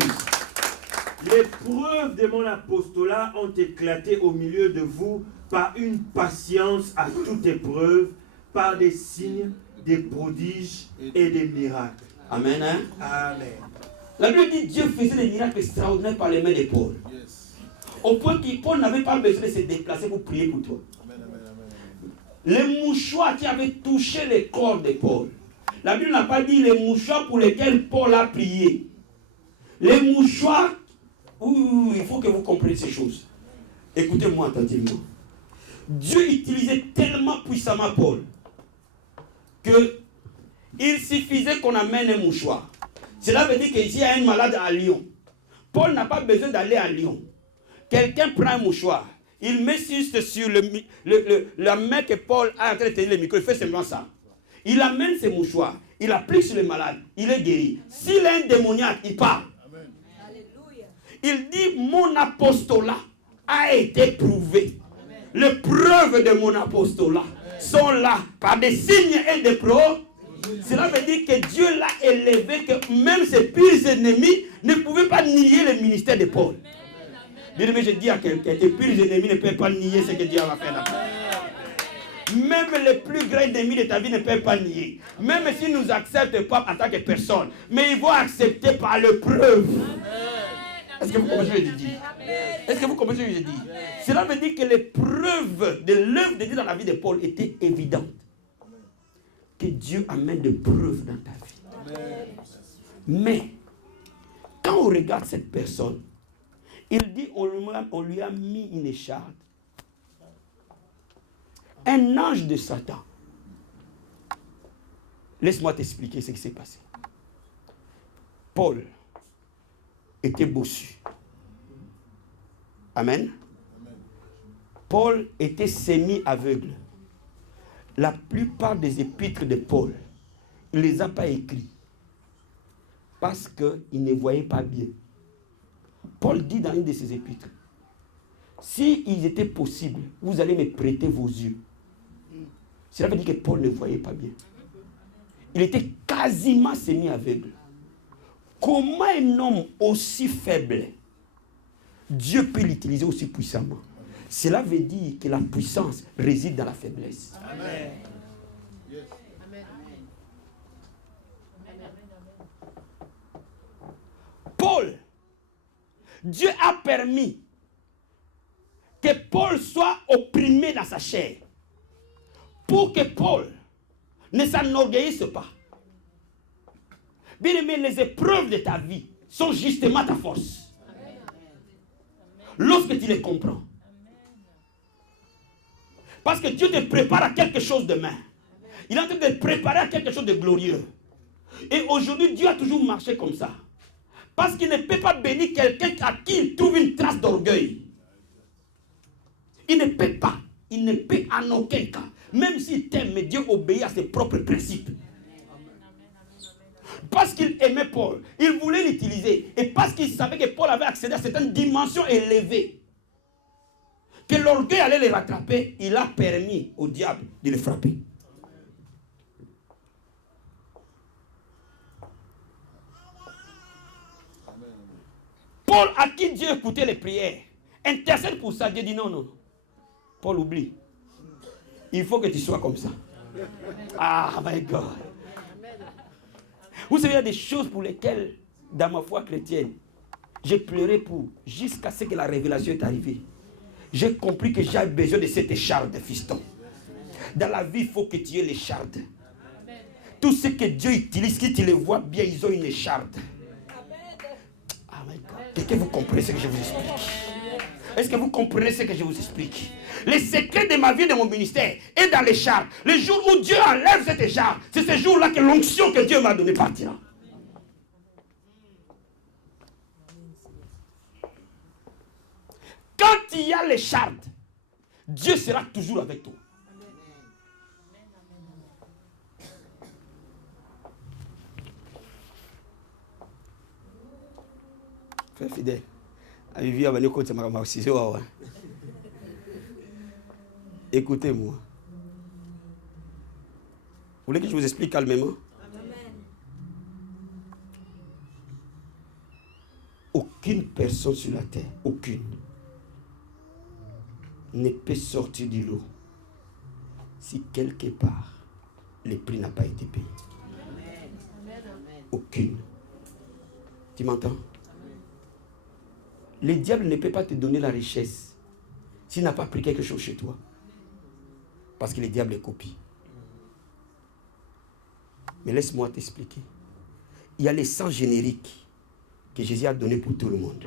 Les preuves de mon apostolat ont éclaté au milieu de vous par une patience à toute épreuve, par des signes, des prodiges et des miracles. Amen. Hein? Amen. La Bible dit Dieu faisait des miracles extraordinaires par les mains de Paul. Au point que Paul n'avait pas besoin de se déplacer pour prier pour toi. Les mouchoirs qui avaient touché le corps de Paul. La Bible n'a pas dit les mouchoirs pour lesquels Paul a prié. Les mouchoirs, il faut que vous compreniez ces choses. Écoutez-moi attentivement. Dieu utilisait tellement puissamment Paul que il suffisait qu'on amène un mouchoir. Cela veut dire qu'ici il y a un malade à Lyon. Paul n'a pas besoin d'aller à Lyon. Quelqu'un prend un mouchoir. Il met juste sur la main que Paul a en train de tenir le micro. Il fait simplement ça. Il amène ses mouchoirs. Il applique sur le malade. Il est guéri. S'il est un démoniaque, il part. Amen. Il dit, mon apostolat a été prouvé. Amen. Les preuves de mon apostolat sont là par des signes et des preuves. Cela veut dire que Dieu l'a élevé, que même ses pires ennemis ne pouvaient pas nier le ministère de Paul. Bien aimé, je dis à quelqu'un, tes pires ennemis ne peuvent pas nier ce que Dieu va faire là. Même les plus grands ennemis de ta vie ne peuvent pas nier. Même s'ils ne nous acceptent pas en tant que personne, mais ils vont accepter par le preuve. Est-ce que vous comprenez ce que je dis? Est-ce que vous comprenez ce que je dis? Cela veut dire que les preuves de l'œuvre de Dieu dans la vie de Paul étaient évidentes. que Dieu amène des preuves dans ta vie. Mais, quand on regarde cette personne, il dit on lui a mis une écharde. Un ange de Satan. Laisse-moi t'expliquer ce qui s'est passé. Paul était bossu. Amen. Paul était semi-aveugle. La plupart des épîtres de Paul, il ne les a pas écrits parce qu'il ne voyait pas bien. Paul dit dans une de ses épîtres, si il était possible, vous allez me prêter vos yeux. Cela veut dire que Paul ne voyait pas bien. Il était quasiment semi-aveugle. Comment un homme aussi faible, Dieu peut l'utiliser aussi puissamment? Cela veut dire que la puissance réside dans la faiblesse. Amen. Yes. Paul, Dieu a permis que Paul soit opprimé dans sa chair pour que Paul ne s'enorgueillisse pas. Bien aimé, les épreuves de ta vie sont justement ta force. Lorsque tu les comprends. Parce que Dieu te prépare à quelque chose demain. Il est en train de te préparer à quelque chose de glorieux. Et aujourd'hui, Dieu a toujours marché comme ça. Parce qu'il ne peut pas bénir quelqu'un à qui il trouve une trace d'orgueil. Il ne peut pas. Il ne peut en aucun cas. Même s'il t'aime, mais Dieu obéit à ses propres principes. Parce qu'il aimait Paul, il voulait l'utiliser. Et parce qu'il savait que Paul avait accédé à certaines dimensions élevées, que l'orgueil allait les rattraper, il a permis au diable de les frapper. Paul, à qui Dieu écoutait les prières, intercède pour ça. Dieu dit non, non. Paul, oublie. Il faut que tu sois comme ça. Ah, my God. Vous savez, il y a des choses pour lesquelles, dans ma foi chrétienne, j'ai pleuré pour, jusqu'à ce que la révélation est arrivée. J'ai compris que j'ai besoin de cette écharde, fiston. Dans la vie, il faut que tu aies l'écharde. Tout ce que Dieu utilise, si tu les vois bien, ils ont une écharde. Ah my God. Est-ce que vous comprenez ce que je vous explique? Est-ce que vous comprenez ce que je vous explique? Le secret de ma vie, de mon ministère, est dans l'écharde. Le jour où Dieu enlève cette écharde, c'est ce jour-là que l'onction que Dieu m'a donnée partira. Quand il y a l'écharde, Dieu sera toujours avec toi. Frère fidèle, écoutez-moi. Vous voulez que je vous explique calmement? Aucune personne sur la terre, aucune, ne peut sortir du lot si quelque part le prix n'a pas été payé. Aucune. Tu m'entends? Le diable ne peut pas te donner la richesse s'il n'a pas pris quelque chose chez toi. Parce que le diable est copie. Mais laisse-moi t'expliquer. Il y a le sang générique que Jésus a donné pour tout le monde.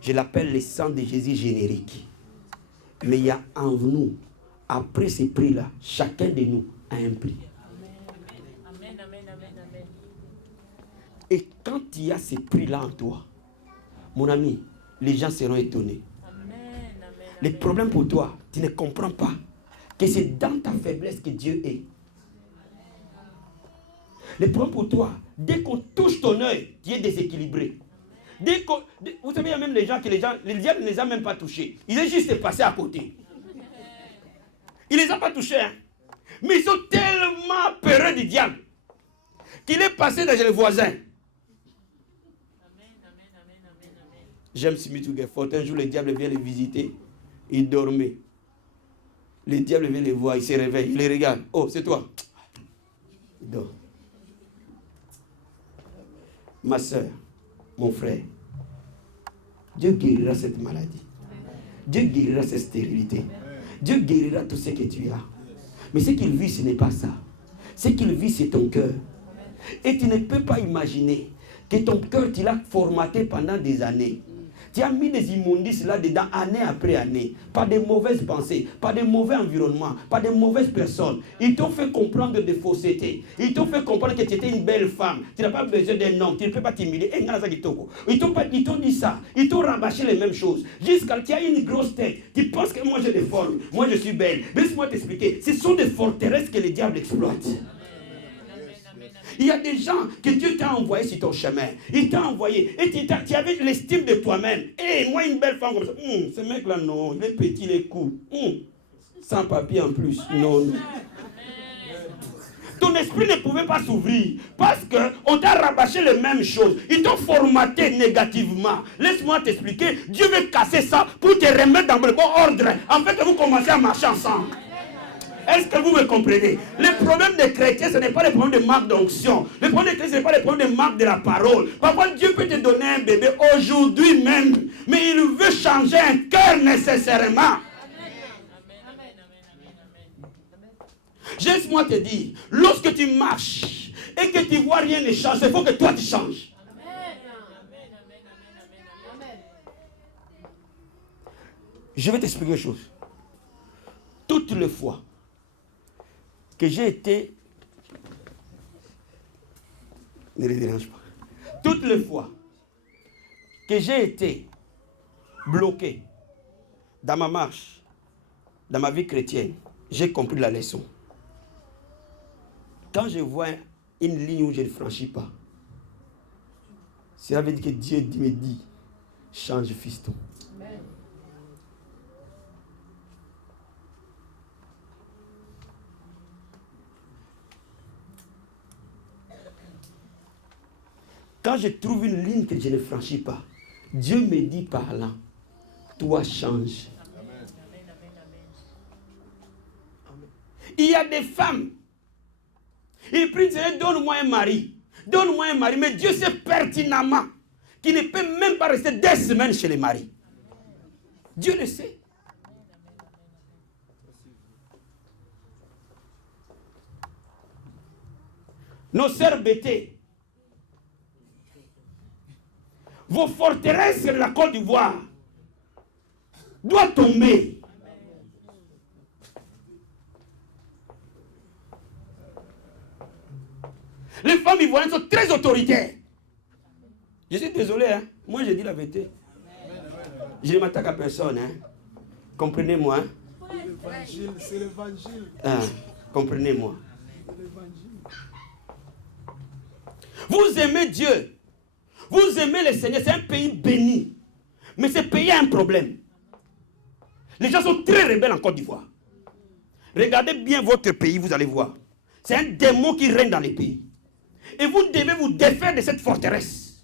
Je l'appelle le sang de Jésus générique. Mais il y a en nous, après ce prix-là, chacun de nous a un prix. Amen, amen, amen, amen. Et quand il y a ce prix-là en toi, mon ami, les gens seront étonnés. Amen, amen, Le problème pour toi, tu ne comprends pas que c'est dans ta faiblesse que Dieu est. Le problème pour toi, dès qu'on touche ton œil, tu es déséquilibré. Vous savez, il y a même les gens que le diable ne les a même pas touchés. Il est juste passé à côté. Il ne les a pas touchés. Hein. Mais ils sont tellement peureux du diable qu'il est passé dans les voisins. J'aime Smith Wigglesworth. Un jour, le diable vient les visiter. Il dormait. Le diable vient les voir. Il se réveille. Il les regarde. Oh, c'est toi. Il dort. Ma soeur, mon frère, Dieu guérira cette maladie. Dieu guérira cette stérilité. Dieu guérira tout ce que tu as. Mais ce qu'il vit, ce n'est pas ça. Ce qu'il vit, c'est ton cœur. Et tu ne peux pas imaginer que ton cœur, tu l'as formaté pendant des années. Tu as mis des immondices là-dedans, année après année, par des mauvaises pensées, par des mauvais environnements, par des mauvaises personnes. Ils t'ont fait comprendre des faussetés. Ils t'ont fait comprendre que tu étais une belle femme. Tu n'as pas besoin d'un homme, tu ne peux pas t'humilier. Ils t'ont dit ça. Ils t'ont rabâché les mêmes choses. Jusqu'à tu as une grosse tête. Tu penses que moi j'ai des formes, moi je suis belle. Laisse-moi t'expliquer. Ce sont des forteresses que le diable exploite. Il y a des gens que Dieu t'a envoyés sur ton chemin. Il t'a envoyé. Et tu avais l'estime de toi-même. Et moi, une belle femme comme ça. Ce mec-là, non. Il est petit, il est court. Sans papier en plus. Non, non. Ton esprit ne pouvait pas s'ouvrir. Parce qu'on t'a rabâché les mêmes choses. Ils t'ont formaté négativement. Laisse-moi t'expliquer. Dieu veut casser ça pour te remettre dans le bon ordre. En fait, vous commencez à marcher ensemble. Est-ce que vous me comprenez? Le problème des chrétiens, ce n'est pas le problème de marque d'onction. Le problème des chrétiens, ce n'est pas le problème de marque de la parole. Parfois, Dieu peut te donner un bébé aujourd'hui même. Mais il veut changer un cœur nécessairement. Laisse-moi te dire, lorsque tu marches et que tu vois rien ne change, il faut que toi tu changes. Je vais t'expliquer une chose. Toutes les fois que j'ai été, ne les dérange pas, toutes les fois que j'ai été bloqué dans ma marche, dans ma vie chrétienne, j'ai compris la leçon. Quand je vois une ligne où je ne franchis pas, cela veut dire que Dieu me dit, change fiston. Amen. Quand je trouve une ligne que je ne franchis pas, Dieu me dit par là, toi change. Amen. Il y a des femmes, ils prient, donne-moi un mari. Donne-moi un mari. Mais Dieu sait pertinemment qu'il ne peut même pas rester 2 semaines chez les maris. Dieu le sait. Nos sœurs bêtées, vos forteresses de la Côte d'Ivoire doivent tomber. Les femmes ivoiriennes sont très autoritaires. Je suis désolé, hein? Moi je dis la vérité. Je ne m'attaque à personne. Hein? Comprenez-moi. Hein? L'évangile, c'est l'évangile. Ah, comprenez-moi. Vous aimez Dieu. Vous aimez le Seigneur. C'est un pays béni. Mais ce pays a un problème. Les gens sont très rebelles en Côte d'Ivoire. Regardez bien votre pays, vous allez voir. C'est un démon qui règne dans les pays. Et vous devez vous défaire de cette forteresse.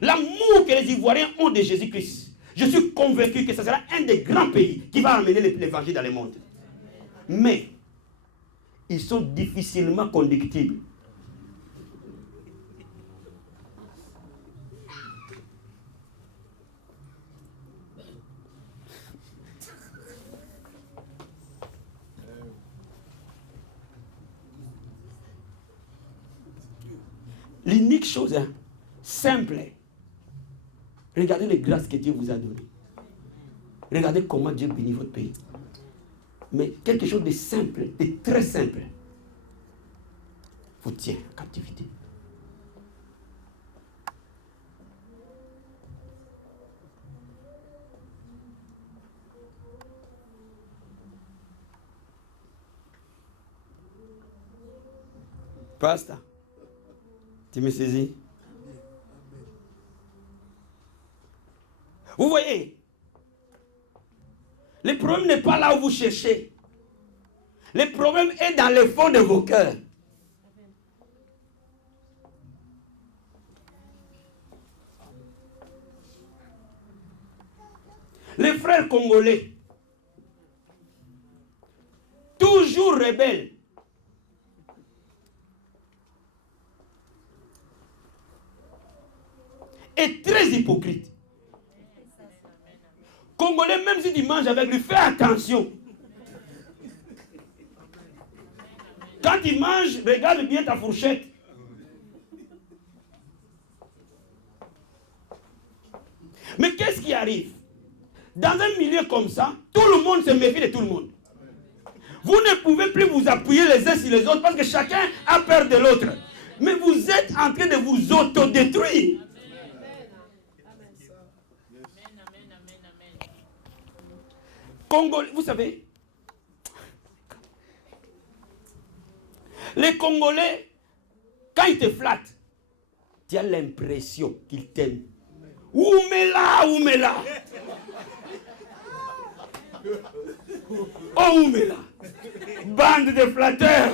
L'amour que les Ivoiriens ont de Jésus-Christ, je suis convaincu que ce sera un des grands pays qui va amener l'évangile dans le monde. Mais, ils sont difficilement conductibles. L'unique chose, hein, simple, regardez les grâces que Dieu vous a données. Regardez comment Dieu bénit votre pays. Mais quelque chose de simple, de très simple, vous tient en captivité. Pasteur. Tu me saisis? Vous voyez, le problème n'est pas là où vous cherchez. Le problème est dans le fond de vos cœurs. Les frères congolais, toujours rebelles, est très hypocrite. Congolais, même si tu manges avec lui, fais attention. Quand il mange, regarde bien ta fourchette. Mais qu'est-ce qui arrive? Dans un milieu comme ça, tout le monde se méfie de tout le monde. Vous ne pouvez plus vous appuyer les uns sur les autres parce que chacun a peur de l'autre. Mais vous êtes en train de vous autodétruire. Congolais, vous savez, les Congolais, quand ils te flattent, tu as l'impression qu'ils t'aiment. Oumela, Oumela. Oh, Oumela. Bande de flatteurs.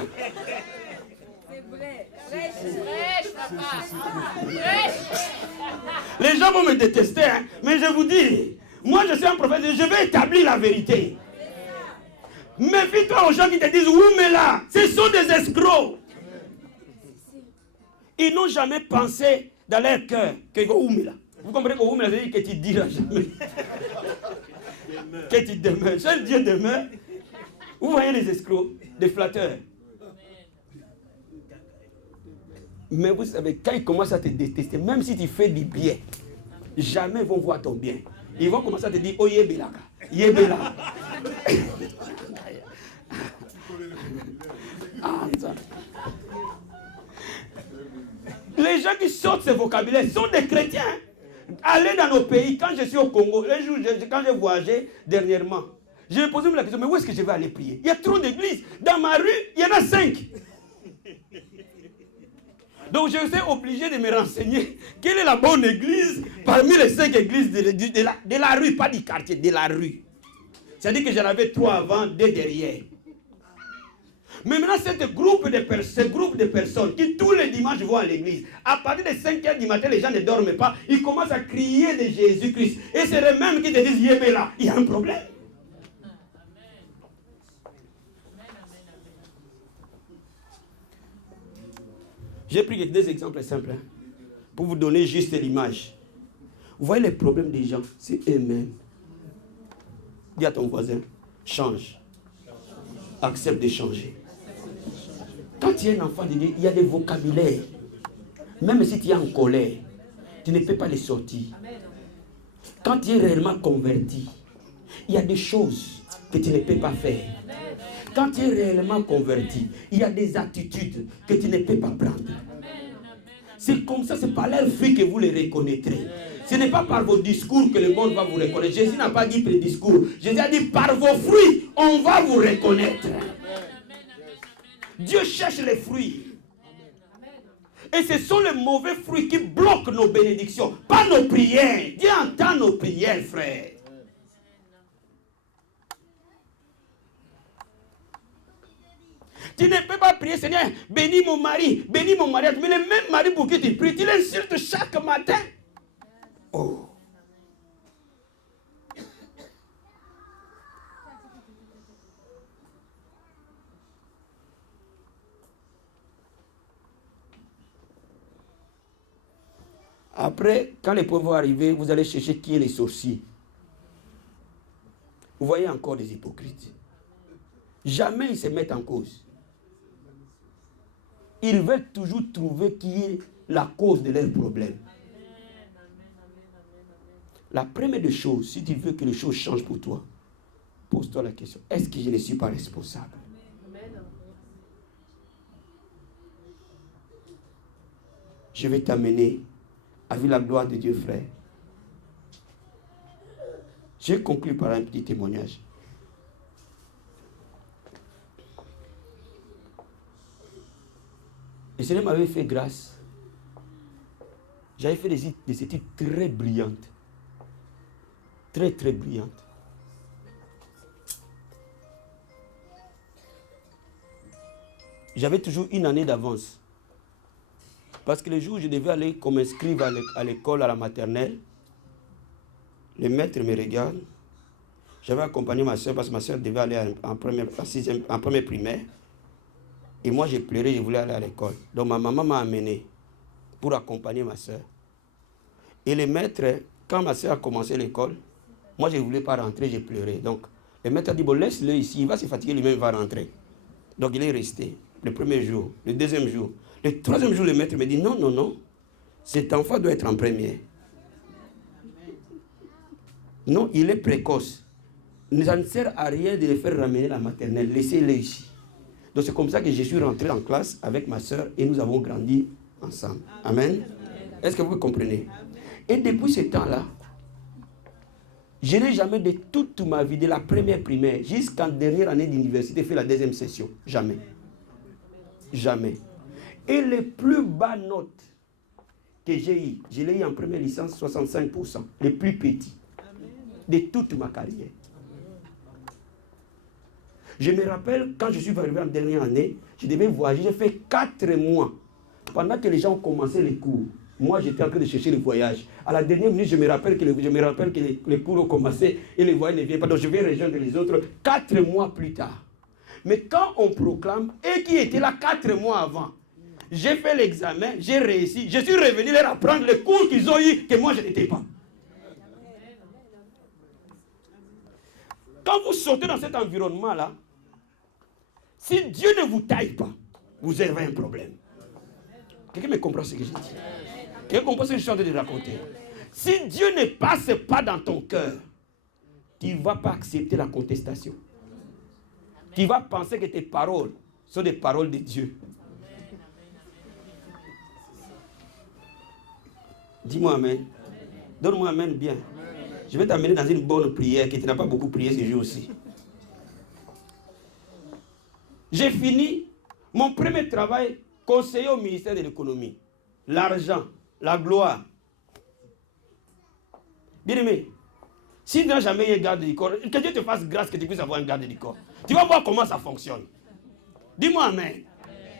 C'est vrai. Prêche, papa. Prêche. Les gens vont me détester, hein, mais je vous dis, moi je suis un prophète, je vais établir la vérité. Méfie-toi aux gens qui te disent Oumela. Ce sont des escrocs. Ils n'ont jamais pensé dans leur cœur que Oumela. Vous comprenez que Oumela, c'est que tu ne diras jamais. Que tu demeures. Seul Dieu demeure. Vous voyez les escrocs, les flatteurs. Mais vous savez, quand ils commencent à te détester, même si tu fais du bien, jamais ils vont voir ton bien. Ils vont commencer à te dire, oh yébélaka, yébéla. Les gens qui sortent ce vocabulaire sont des chrétiens. Allez dans nos pays, quand je suis au Congo, les jours, quand j'ai voyagé dernièrement, je me posais la question, mais où est-ce que je vais aller prier? Il y a trop d'églises. Dans ma rue, il y en a 5. Donc je suis obligé de me renseigner quelle est la bonne église parmi les 5 églises de la rue, pas du quartier, de la rue. C'est-à-dire que j'en avais 3 avant, 2 derrière. Mais maintenant, ce groupe de personnes qui tous les dimanches vont à l'église, à partir de 5 heures du matin, les gens ne dorment pas, ils commencent à crier de Jésus-Christ. Et c'est les mêmes qui te disent, Yébéla, il y a un problème. J'ai pris 2 exemples simples hein, pour vous donner juste l'image. Vous voyez les problèmes des gens, c'est eux-mêmes. Dis à ton voisin, change. Accepte de changer. Quand tu es un enfant de Dieu, il y a des vocabulaires. Même si tu es en colère, tu ne peux pas les sortir. Quand tu es réellement converti, il y a des choses que tu ne peux pas faire. Quand tu es réellement converti, il y a des attitudes que tu ne peux pas prendre. C'est comme ça, c'est par leurs fruits que vous les reconnaîtrez. Ce n'est pas par vos discours que le monde va vous reconnaître. Jésus n'a pas dit par les discours. Jésus a dit par vos fruits, on va vous reconnaître. Dieu cherche les fruits. Et ce sont les mauvais fruits qui bloquent nos bénédictions, pas nos prières. Dieu entend nos prières, frère. Tu ne peux pas prier, Seigneur, bénis mon mari, bénis mon mariage. Mais le même mari pour qui tu pries, tu l'insultes chaque matin. Oh. Après, quand les pauvres vont arriver, vous allez chercher qui est les sorciers. Vous voyez encore des hypocrites. Jamais ils se mettent en cause. Ils veulent toujours trouver qui est la cause de leurs problèmes. La première des choses, si tu veux que les choses changent pour toi, pose-toi la question, est-ce que je ne suis pas responsable? Je vais t'amener à vivre la gloire de Dieu, frère. Je conclue par un petit témoignage. Le Seigneur m'avait fait grâce. J'avais fait des études très brillantes. Très, très brillantes. J'avais toujours une année d'avance. Parce que le jour où je devais aller comme inscrire à l'école, à la maternelle, le maître me regarde. J'avais accompagné ma soeur parce que ma soeur devait aller en première primaire. Et moi, j'ai pleuré, je voulais aller à l'école. Donc, ma maman m'a amené pour accompagner ma soeur. Et le maître, quand ma soeur a commencé l'école, moi, je ne voulais pas rentrer, j'ai pleuré. Donc, le maître a dit, bon, laisse-le ici, il va se fatiguer, lui-même, il va rentrer. Donc, il est resté. Le premier jour, le deuxième jour. Le troisième jour, le maître me dit, non, non, non. Cet enfant doit être en premier. Non, il est précoce. Ça ne sert à rien de le faire ramener à la maternelle. Laissez-le ici. Donc c'est comme ça que je suis rentré en classe avec ma soeur et nous avons grandi ensemble. Amen. Est-ce que vous comprenez? Et depuis ce temps-là, je n'ai jamais de toute ma vie, de la première primaire jusqu'en dernière année d'université, fait la deuxième session. Jamais. Jamais. Et les plus bas notes que j'ai eues, je l'ai eu en première licence, 65%. Les plus petits de toute ma carrière. Je me rappelle, quand je suis arrivé en dernière année, je devais voyager, j'ai fait 4 mois. Pendant que les gens ont commencé les cours, moi j'étais en train de chercher le voyage. À la dernière minute, je me rappelle que les cours ont commencé et les voyages ne viennent pas. Donc je vais rejoindre les autres 4 mois plus tard. Mais quand on proclame, et qui était là 4 mois avant, j'ai fait l'examen, j'ai réussi, je suis revenu leur apprendre les cours qu'ils ont eu, que moi je n'étais pas. Quand vous sortez dans cet environnement-là, si Dieu ne vous taille pas, vous avez un problème. Quelqu'un me comprend ce que je dis? Quelqu'un comprend ce que je suis en train de raconter? Si Dieu ne passe pas dans ton cœur, tu ne vas pas accepter la contestation. Tu vas penser que tes paroles sont des paroles de Dieu. Dis-moi amen. Donne-moi amen bien. Je vais t'amener dans une bonne prière, que tu n'as pas beaucoup prié ce jour aussi. J'ai fini mon premier travail, conseiller au ministère de l'économie. L'argent, la gloire. Bien aimé, si tu n'as jamais eu un garde du corps, que Dieu te fasse grâce que tu puisses avoir un garde du corps. Tu vas voir comment ça fonctionne. Dis-moi amen.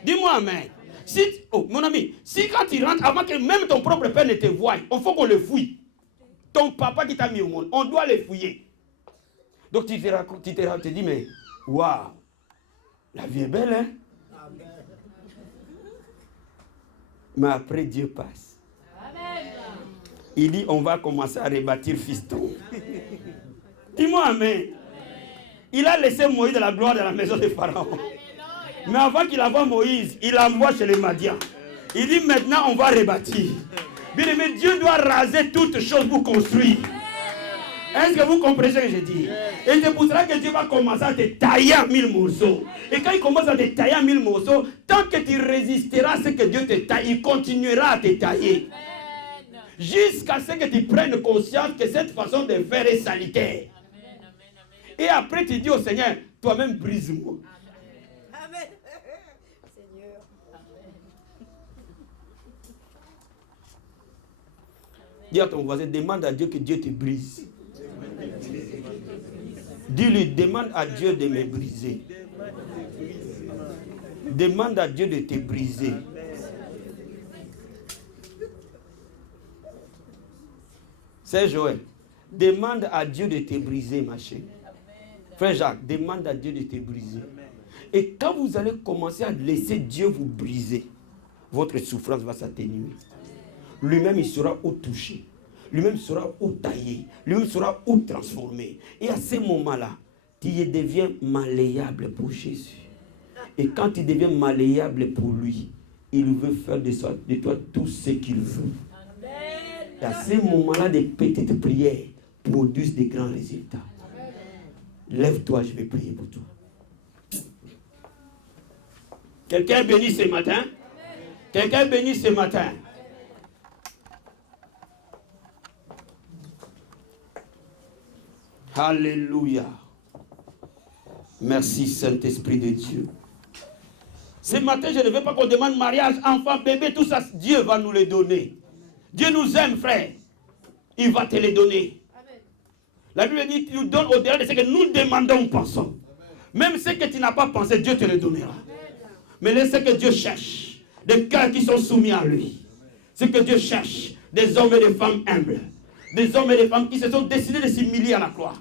Dis-moi amen. Si, oh, mon ami, si quand tu rentres, avant que même ton propre père ne te voie, il faut qu'on le fouille. Ton papa qui t'a mis au monde, on doit le fouiller. Donc tu te dis, mais waouh, la vie est belle, hein? Mais après, Dieu passe. Il dit, on va commencer à rebâtir fiston. Dis-moi amen. Il a laissé Moïse de la gloire de la maison de Pharaon. Mais avant qu'il envoie Moïse, il l'envoie chez les Madians. Il dit, maintenant, on va rebâtir. Bien aimé, Dieu doit raser toutes choses pour construire. Est-ce que vous comprenez ce que je dis? Et c'est pour cela que Dieu va commencer à te tailler en 1000 morceaux. Et quand il commence à te tailler en 1000 morceaux, tant que tu résisteras à ce que Dieu te taille, il continuera à te tailler. Jusqu'à ce que tu prennes conscience que cette façon de faire est salutaire. Et après tu dis au Seigneur, toi-même brise-moi. Amen. Seigneur. Dis à ton voisin, demande à Dieu que Dieu te brise. Dis-lui, demande à Dieu de me briser. Demande à Dieu de te briser. C'est Joël. Demande à Dieu de te briser, ma chérie. Frère Jacques, demande à Dieu de te briser. Et quand vous allez commencer à laisser Dieu vous briser, votre souffrance va s'atténuer. Lui-même, il sera où touché. Lui-même sera où taillé. Lui-même sera où transformé. Et à ce moment-là, tu deviens malléable pour Jésus. Et quand tu deviens malléable pour lui, il veut faire de toi tout ce qu'il veut. Et à ce moment-là, des petites prières produisent des grands résultats. Lève-toi, je vais prier pour toi. Quelqu'un béni ce matin? Quelqu'un béni ce matin? Alléluia. Merci Saint-Esprit de Dieu. Ce matin, je ne veux pas qu'on demande mariage, enfant, bébé, tout ça. Dieu va nous les donner. Dieu nous aime, frère. Il va te les donner. Amen. La Bible dit qu'il nous donne au-delà de ce que nous demandons ou pensons. Même ce que tu n'as pas pensé, Dieu te le donnera. Amen. Mais laisse ce que Dieu cherche. Des cœurs qui sont soumis à lui. Ce que Dieu cherche. Des hommes et des femmes humbles. Des hommes et des femmes qui se sont décidés de s'humilier à la croix.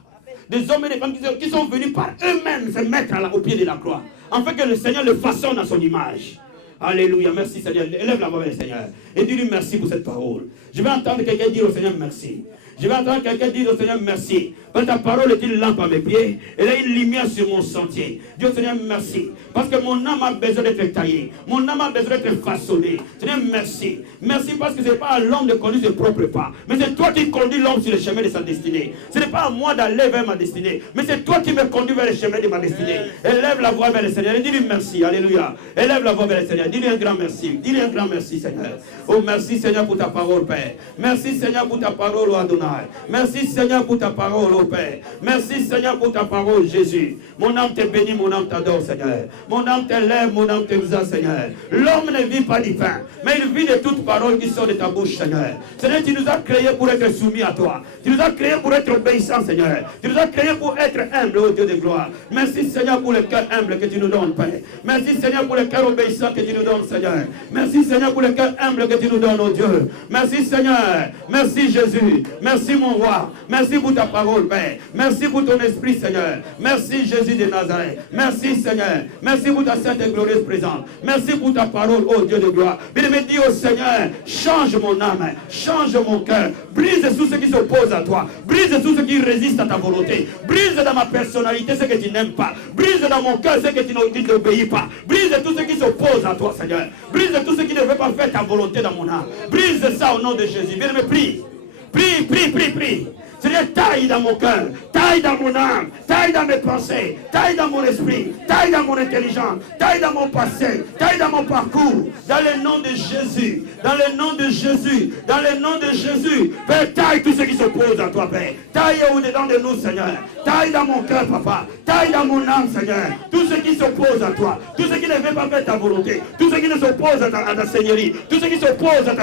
Des hommes et des femmes qui sont venus par eux-mêmes se mettre au pied de la croix. Afin que le Seigneur le façonne à son image. Alléluia, merci Seigneur. Élève la voix vers le Seigneur. Et dis-lui merci pour cette parole. Je vais entendre quelqu'un dire au Seigneur merci. Je vais entendre quelqu'un dire au Seigneur merci. Parce que ta parole est une lampe à mes pieds. Elle est une lumière sur mon sentier. Dis au Seigneur merci. Parce que mon âme a besoin d'être taillée. Mon âme a besoin d'être façonnée. Seigneur merci. Merci parce que ce n'est pas à l'homme de conduire ses propres pas. Mais c'est toi qui conduis l'homme sur le chemin de sa destinée. Ce n'est pas à moi d'aller vers ma destinée. Mais c'est toi qui me conduis vers le chemin de ma destinée. Élève la voix vers le Seigneur. Et dis-lui merci. Alléluia. Élève la voix vers le Seigneur. Dis-lui un grand merci. Dis-lui un grand merci, Seigneur. Oh, merci, Seigneur, pour ta parole, Père. Merci, Seigneur, pour ta parole, Adonai. Merci, Seigneur, pour ta parole, oh Père. Merci, Seigneur, pour ta parole, Jésus. Mon âme te bénit, mon âme t'adore, Seigneur. Mon âme t'élève, mon âme t'exalte, Seigneur. L'homme ne vit pas du pain, mais il vit de toute parole qui sort de ta bouche, Seigneur. Seigneur, tu nous as créés pour être soumis à toi. Tu nous as créés pour être obéissants, Seigneur. Tu nous as créés pour être humbles, oh Dieu de gloire. Merci, Seigneur, pour le cœur humble que tu nous donnes, Père. Merci, Seigneur, pour le cœur obéissant que tu nous donnes, Seigneur. Merci, Seigneur, pour le cœur humble que tu nous donnes, oh Dieu. Merci, Seigneur. Merci, Jésus. Merci, mon roi. Merci pour ta parole, Père. Merci pour ton esprit, Seigneur. Merci, Jésus de Nazareth. Merci, Seigneur. Merci pour ta sainte et glorieuse présence. Merci pour ta parole, oh Dieu de gloire. Il me dit, oh Seigneur, change mon âme, change mon cœur. Brise tout ce qui s'oppose à toi. Brise tout ce qui résiste à ta volonté. Brise dans ma personnalité ce que tu n'aimes pas. Brise dans mon cœur ce que tu n'obéis pas. Brise tout ce qui s'oppose à toi, Seigneur. Brise tout ce qui ne veut pas faire ta volonté dans mon âme. Brise ça au nom de Jésus. Bien, me prie. Prie, prie, prie, prie. Seigneur, taille dans mon cœur, taille dans mon âme, taille dans mes pensées, taille dans mon esprit, taille dans mon intelligence, taille dans mon passé, taille dans mon parcours. Dans le nom de Jésus, dans le nom de Jésus, dans le nom de Jésus. Père, taille tout ce qui s'oppose à toi, Père. Taille au-dedans de nous, Seigneur. Taille dans mon cœur, Papa. Taille dans mon âme, Seigneur. Tout ce qui s'oppose à toi, tout ce qui ne veut pas faire ta volonté, tout ce qui ne s'oppose à ta seigneurie, tout ce qui s'oppose à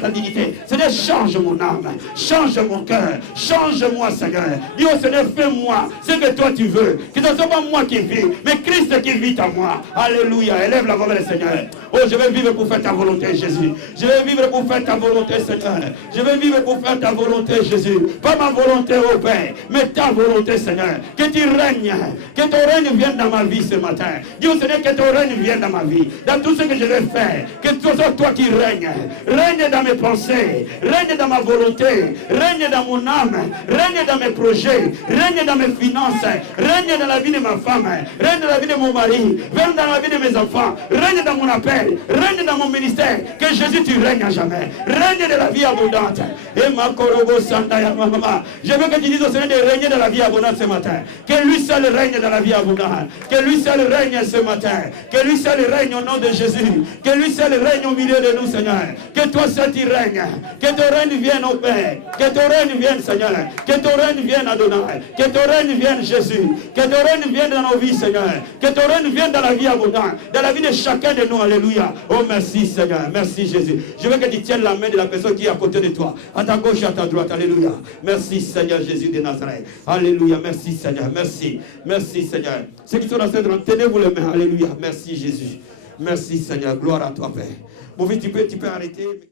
ta dignité. Seigneur, change mon âme, change mon cœur, change-moi, Seigneur. Dis au Seigneur, fais-moi ce que toi tu veux. Que ce ne soit pas moi qui vis, mais Christ qui vit en moi. Alléluia. Élève la voix vers le Seigneur. Oh, je vais vivre pour faire ta volonté, Jésus. Je vais vivre pour faire ta volonté, Seigneur. Je vais vivre pour faire ta volonté, Jésus. Pas ma volonté, oh Père, mais ta volonté, Seigneur. Que tu règnes. Que ton règne vienne dans ma vie ce matin. Dis au Seigneur que ton règne vienne dans ma vie. Dans tout ce que je vais faire. Que ce soit toi qui règnes. Règne dans mes pensées. Règne dans ma volonté. Règne dans mon âme. Règne dans mes projets, règne dans mes finances, règne dans la vie de ma femme, règne dans la vie de mon mari, règne dans la vie de mes enfants, règne dans mon appel, règne dans mon ministère, que Jésus tu règnes à jamais, règne de la vie abondante. Et ma korobo santa ya mama, je veux que tu dises au Seigneur de régner dans la vie abondante ce matin, que lui seul règne dans la vie abondante, que lui seul règne ce matin, que lui seul règne au nom de Jésus, que lui seul règne au milieu de nous, Seigneur, que toi seul tu règnes, que ton règne vienne au Père, que ton règne vienne, Seigneur. Que ton règne vienne, Adonai. Que ton règne vienne, Jésus. Que ton règne vienne dans nos vies, Seigneur. Que ton règne vienne dans la vie abondante. Dans la vie de chacun de nous. Alléluia. Oh, merci, Seigneur. Merci, Jésus. Je veux que tu tiennes la main de la personne qui est à côté de toi. À ta gauche et à ta droite. Alléluia. Merci, Seigneur Jésus de Nazareth. Alléluia. Merci, Seigneur. Merci. Merci, Seigneur. Ceux qui sont dans cette rang, tenez-vous les mains. Alléluia. Merci, Jésus. Merci, Seigneur. Gloire à toi, Père. Mon fils, tu peux arrêter.